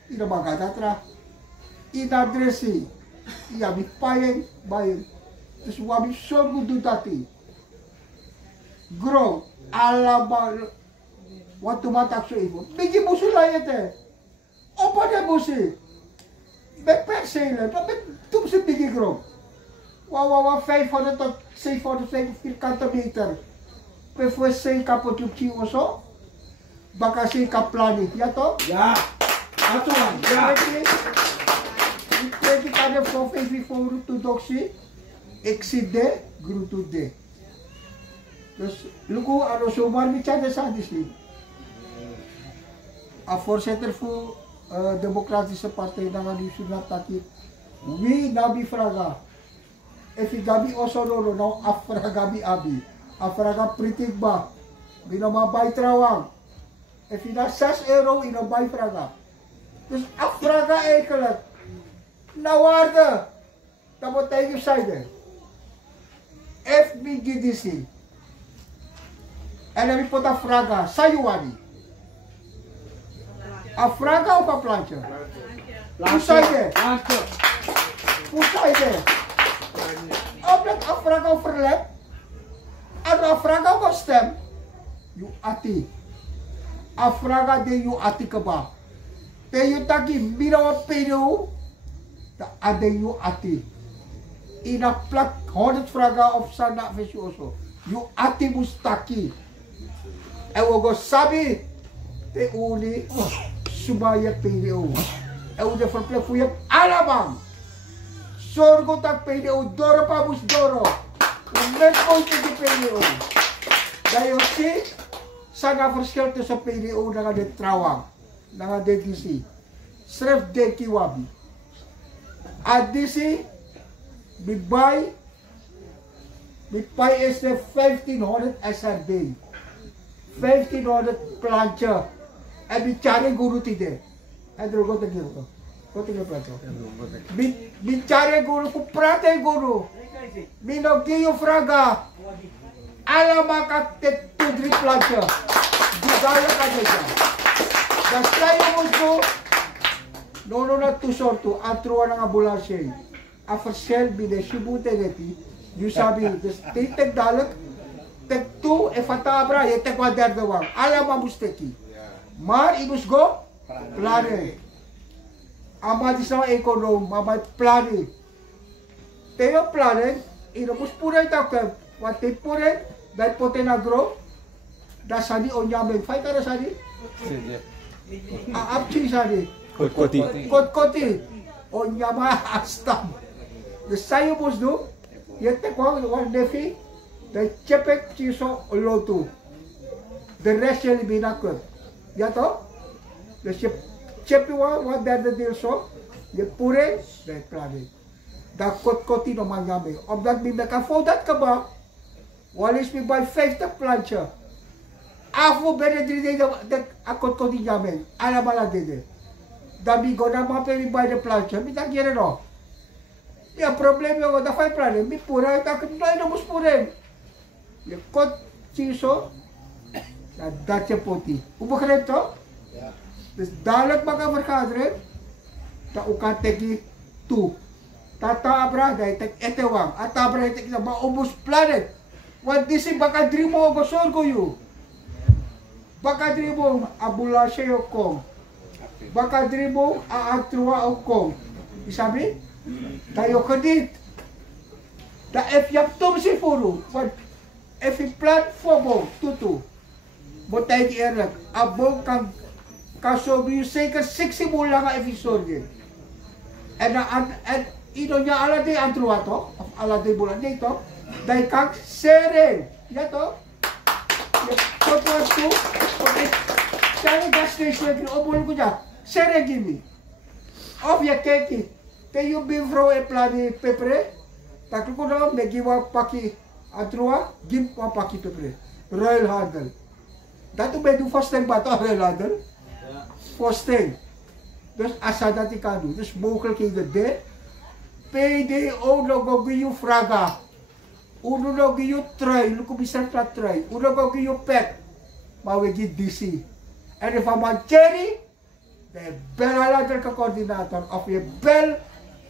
In de Magadatra. In de adressie. Ja, met paaien, baien. Dus wat ik zo goed doe dat hij. Grow, allemaal. Wat doe ik zo even? Bigi moesten laten. Opa de moesten. Met percelen. Dat doen ze bigi grow. Wauw, 500 tot 700 vierkante meter. Voor 6 kapot op of zo. Baka 6 kaplani. Ja toch? Ja. Atuan. Ja. Ik kan er voor 5 voor orthodoxie. Ik zie de, groet de. Dus, luku, ano zomaar bicara de sadisli. A voorzitter voor Democratische Partij nangan di sunat taki. Wi nabi fraga. Efi gabi osonoro no afra gabi abi. Afraga pritik ba. Binama bay trawang. Efi na 6 euro in een bay fraga. Dus afraga eigenlijk. Na waarde. Dat moet tegen zijde. FBGDC. En dan heb je een fraga. Sayuwani. Een fraga of een plantje? Hoe zei je? Hoe zei je? Omdat een fraga overlept. En een fraga op een stem. You ati. Een fraga de you ati keba. Te you taki mira op PDO. Da ade you ati. In een plak 100 fraga of sana visioso. You ati mustaki. En we gaan sabi te uli subaya PDO. En we de verplek voor je allemaal. Zorg dat PDO doro pa mus doro. We met ooit de PDO. Dat je ziet, sana verschil tussen PDO en de Trawang, en de DC. Schrijf de kiwabi. A DC, bij is de 1500 SRD. 1500 plantje. En bicara guru tide. En drogo te giro. Wat ik heb bicara guru ku prate guru. Mino giyo fraga. Alama ka te tudri plantje. Digaya ka deja. Dan saya musto. Nono na tu sortu atro na ambulansje. A verschil bi de shibute neti. You sabi, dus titek dadelijk. Tek toe en fatabra, je tek wat derde wang. Allemaal moest teki. Maar ik moest go plannen. Ama di sa ekonom, maar plannen. Theo plannen, ino moest pure takter. Wat te pure, dat poten agro. Dat sadi onyamen. Fai kara sadi? Apchi sadi. Kot-koti. Onyama astam. Dus saya moest doen. Je tek wat nefi. De cepek ciso lotu. De rest jullie binnenkort. Ja toch? Dus je cepje wat derde deel zo. Je pure, dat plannen. Dat kot-koti no manjame. Omdat mi meka voor dat kebab. Wal is mi bij 50 plantje. Afo bene 3 dagen dat kot-koti jamen. Allemaal dede. Dan mi gona mape mi bij de plantje. Mi tak jere no. Ja probleem yo dat fai plannen. Mi pure tak no mus pure. Je kot ciso, dat je poti. Hoe begrijpt toch? Ja. Dus dadelijk mag ik vergaderen, dat ook kan teki toe. Tata abra, dat je etewang. Atabra, je teki maar obus planet. Want dit is baka 3 mo go sorgo you. Baka 3 mo abulashe yo kom. baka dribong aantrua o kom. Isabi? Tayo kadit. Da if yap tom si furu, but if you plant fobo, tutu. Botay ki erak, abong kang kasobi say ka 60 mula nga episode. And ino niya alade antrua to, alade bulan dito. Dahil kang sereng. Yan to. Koto to. Kaya gas station na obol ko dyan. Sereng gini. Of ya keki. Kayo bifro e plani pepre. Taklo ko na may giwa paki antrua. Gim pa paki pepre. Royal Handle. Dato may do fasting ba to Royal Handle? Fasting. Dus asada ti kadu. Dus bukal kayo de. Pwede o logo yung fraga. Uno logo yung try. Luko bisan flat try. Uno logo yung pet. Mawagi DC. And if I'm on cherry, the bell alader ka coordinator of a bell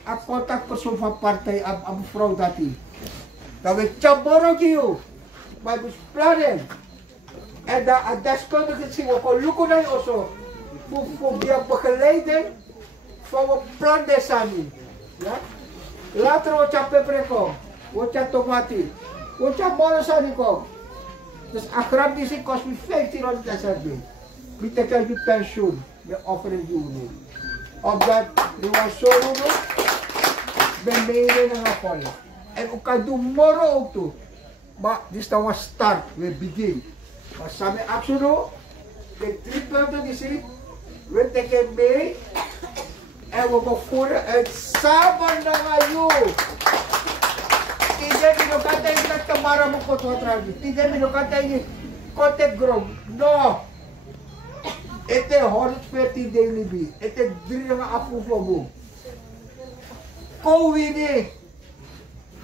a contact person from partay am fraud dati. Dawe chaboro giyo. Bagus planen. And that's going to see what luko na yung oso. Dia bakalaiden from a plan de sani. Yeah? Later ocha pepre ko, ocha tomati, ocha moro sani ko. Dus akrab di si cost me 50 rand per serve. We take out your pension, we offering you. Of that, we want so no, ben meere na nga pala. And ukadu moro og to. But this now was start, we begin. But sami aksuno, the treatment to this we take a May, and we go voeren uit samen na ngayon. Tidak minukata yung nagkamara mo ko to tragi. Tidak minukata yung kontek grom. No! Ito 150 daily bi. Ito diri nga approval mo. Kowin eh.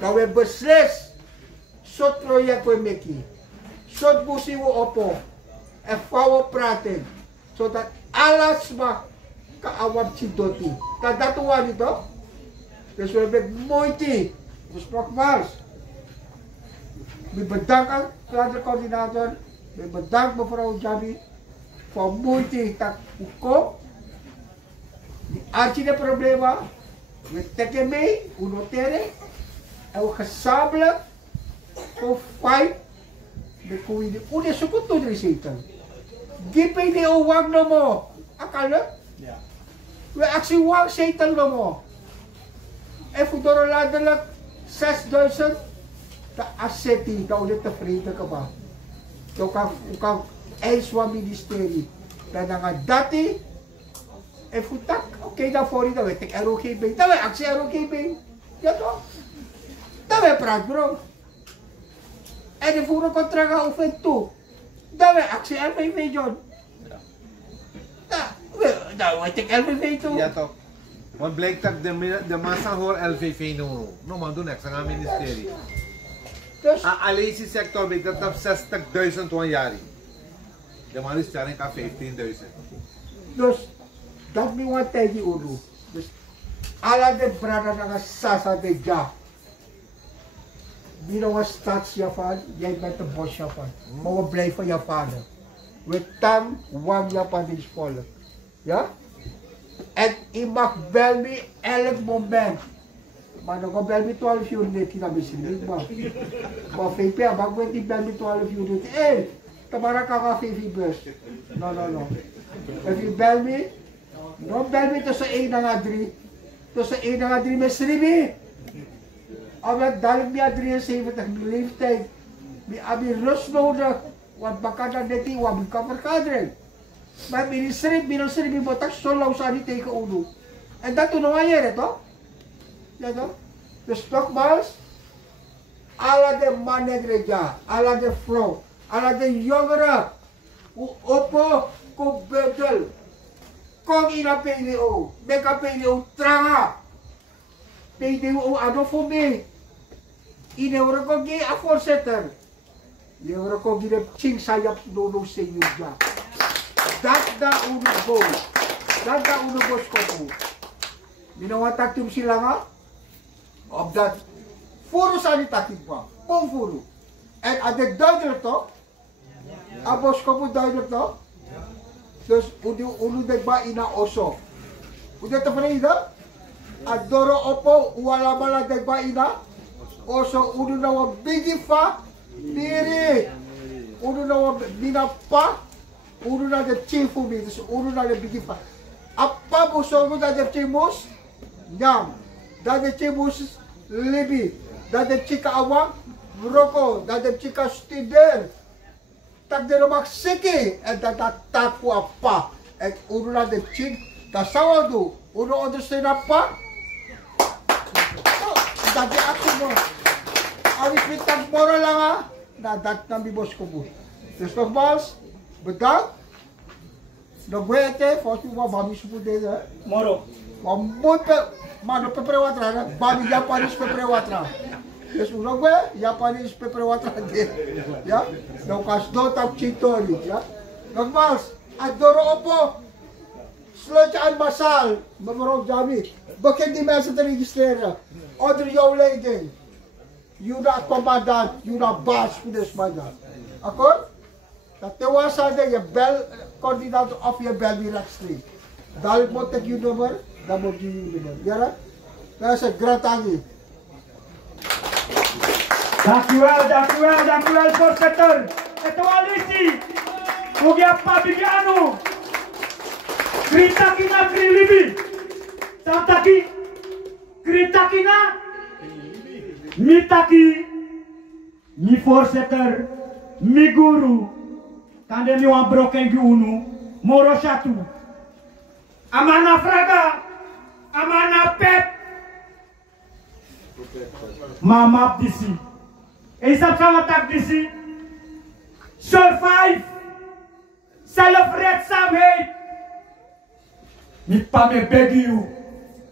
Nawe besles. Sot proyek we meki. Sot busi wo opo. E fawo praten. So that alas ba kaawab si Doti. Kadatuan ito. Dus we hebben moeite. Dus nogmaals. We bedanken aan de coördinator. We bedanken mevrouw Jabi. Voor moeite dat ukom. Die archie de problemen. We trekken mee. We noteren. En we gezamenlijk. Voor 5. De koeien die onderzoeken tot reseten. Gipay ni uwag na mo. Akala? Yeah. We actie uwag satan na mo. E futuro ladalak 6,000 ta aseti da ulit ta frita ka ba. So ka elswa ministeri. Da nga dati e futak okay da fori da wetek ROK bay. Da we actie ROK bay. Ya to. Da we prat bro. E de furo kontra ga ufentu. Da we actie LVV John. Da we tek LVV to. Ja toch. Want blijkt dat de massa hoor LVV no. No man doen extra aan ministerie. Dus alleen die sector weet dat op 60,000 1 jaar. De man is stelling aan 15,000. Dus dat mi want tegen uru. Dus ala de brada na sasa de ja. Bino was stadsjapan, jij bent de bosjapan. Maar we blijven Japaner. We tam wang Japan in school. Ja? En je mag bel me elk moment. Maar dan bel me 12 uur net, dat misschien niet. Maar VP, mag ik niet bel me 12 uur net. Hé, tamara ka VV bus. No. If you bel me, don't bel me tussen 1 en 3. Tussen 1 en 3 met Sribi. Omdat dadelijk bij 73 leeftijd. We hebben rust nodig. Want baka na net die wabi ka vergadering. Maar ministry botak solo sa ni tegen uno. En dat toen nou hier toch? Ja toch? Dus nogmaals, alle de mannen gereja, alle de vrouw, alle de jongeren, opo, kom bedel, kom in a PDO, make a PDO tranga, PDO ano voor mij, in euro kom je a voorzitter, in euro kom je de ching sayap dono senyuja. Dat da uno boos. Dat da uno boos kopo. Minawatak tum sila nga. Of dat. Furo sa ni takip pa. Kung furo. And adek duidelijk toch? A boos kopo duidelijk toch? Dus unu degba ina oso. Udah tevreden? Adoro opo wala bala degba ina. Oso unu na wa bigi fa diri. Unu na wa bina pa. Unu na de chifu mi. Dus unu na de bigi fa. Apa buso da de chimus? Nyam. Da de chimus libi. Da de chika awang. Broko. Da de chika studer. Tak de romak siki. En dat tak fu apa. En unu na de chik. Dat zou ik doen. Unu ondersteunen apa? Dat je aku mo. Als ik tak moro lang ha. Na dat na mi bos ko po. Dus nogmaals, bedankt. Nog weten, volgens mij wat bami supu deze. Moro. Wat moet maar no pepere watra. Bami Japanese pepere watra. Dus nog we Japanese pepere watra de. Ja? Nou kas dot op chitori, ja? Nogmaals, adoro opo. Sluit je aan massaal, mevrouw Jami. Begin die mensen te registreren. Onder jouw leiding. Jullie commandant, jullie baas voor deze mandaat. Akkoord? Dat te was aan je belcoördinator of je bel die rechtstreeks. Dadelijk moet ik je nummer, dan moet je je nummer. Ja? Dat is een gratangi. Dankjewel, voorzitter. Het coalitie. Hoe je Pabiano. Kritakina Krilibi. Santaki. Kritakina. Mitaki. Mi voorzitter. Mi guru. Kande mi wan broken gunu. Moro Shatu. Amana Fraga. Amana Pep. Mama Disi. Isap sama tak Disi. Survive. Zelfredzaamheid. Niet pa me begi you.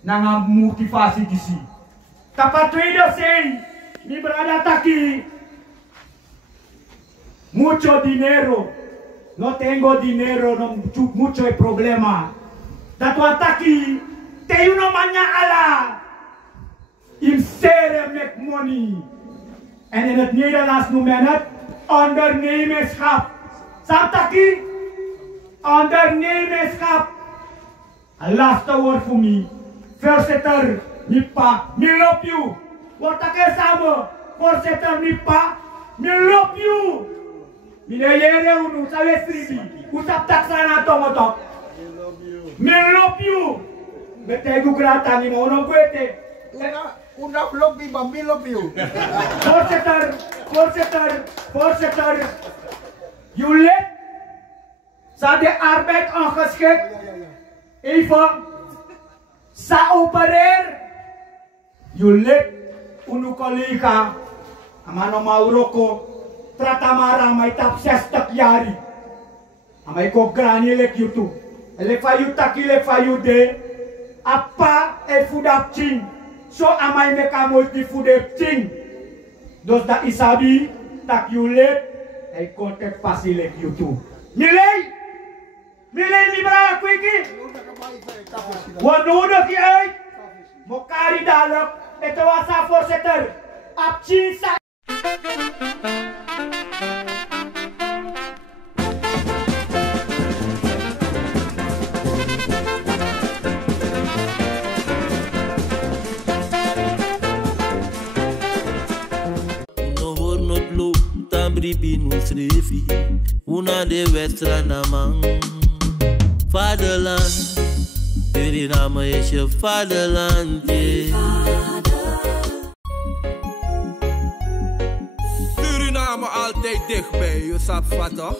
Nanga motivatie Disi. Tapa tweede say. Mi brada taki. Mucho dinero. No tengo dinero. No mucho problema. Dat wat taki. Te you no manya ala. In sere make money. En in het Nederlands noemen het ondernemerschap. Samtaki, ondernemerschap. Een laatste woord voor mij. Voorzitter, Nipa, mi love you. Wordt dat samen? Voorzitter, Nipa, mi love you. Meneer Jere, hoe zou je stribi? Hoe zou dat zijn aan tomatok? Mi love you. Met de goegrata niet meer, hoe weet Una lobby, maar mi love you. Voorzitter. Jullie zijn de arbeid ongeschikt. Even. Sa opereer. Jullie, uw collega, Amano Mauroko, Tratamara, mij tap 60 jaar. Amai ko grani lek YouTube. Lek fa you taki, lek fa you de. Apa e fudap ching. So amai meka multi fudap ching. Dus dat isabi, tak you lek. Hij contact fasilek YouTube. Milay libra kwiki. Wanodo ki ay. Mokari dalok. Ito wasa voorzitter. Apchin sa. Una de wedstrijd naar man. Vaderland, Suriname is je vaderland. Suriname altijd dichtbij, je sap toch?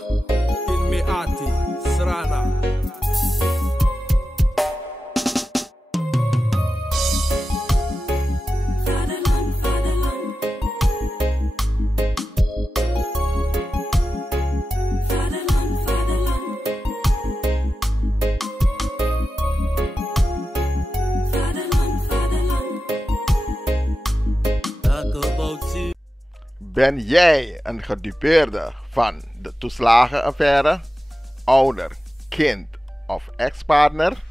In Meati, Srana. Ben jij een gedupeerde van de toeslagenaffaire, ouder, kind of ex-partner?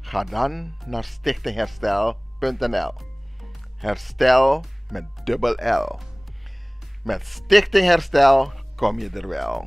Ga dan naar stichtingherstel.nl. Herstel met dubbel L. Met Stichting Herstel kom je er wel.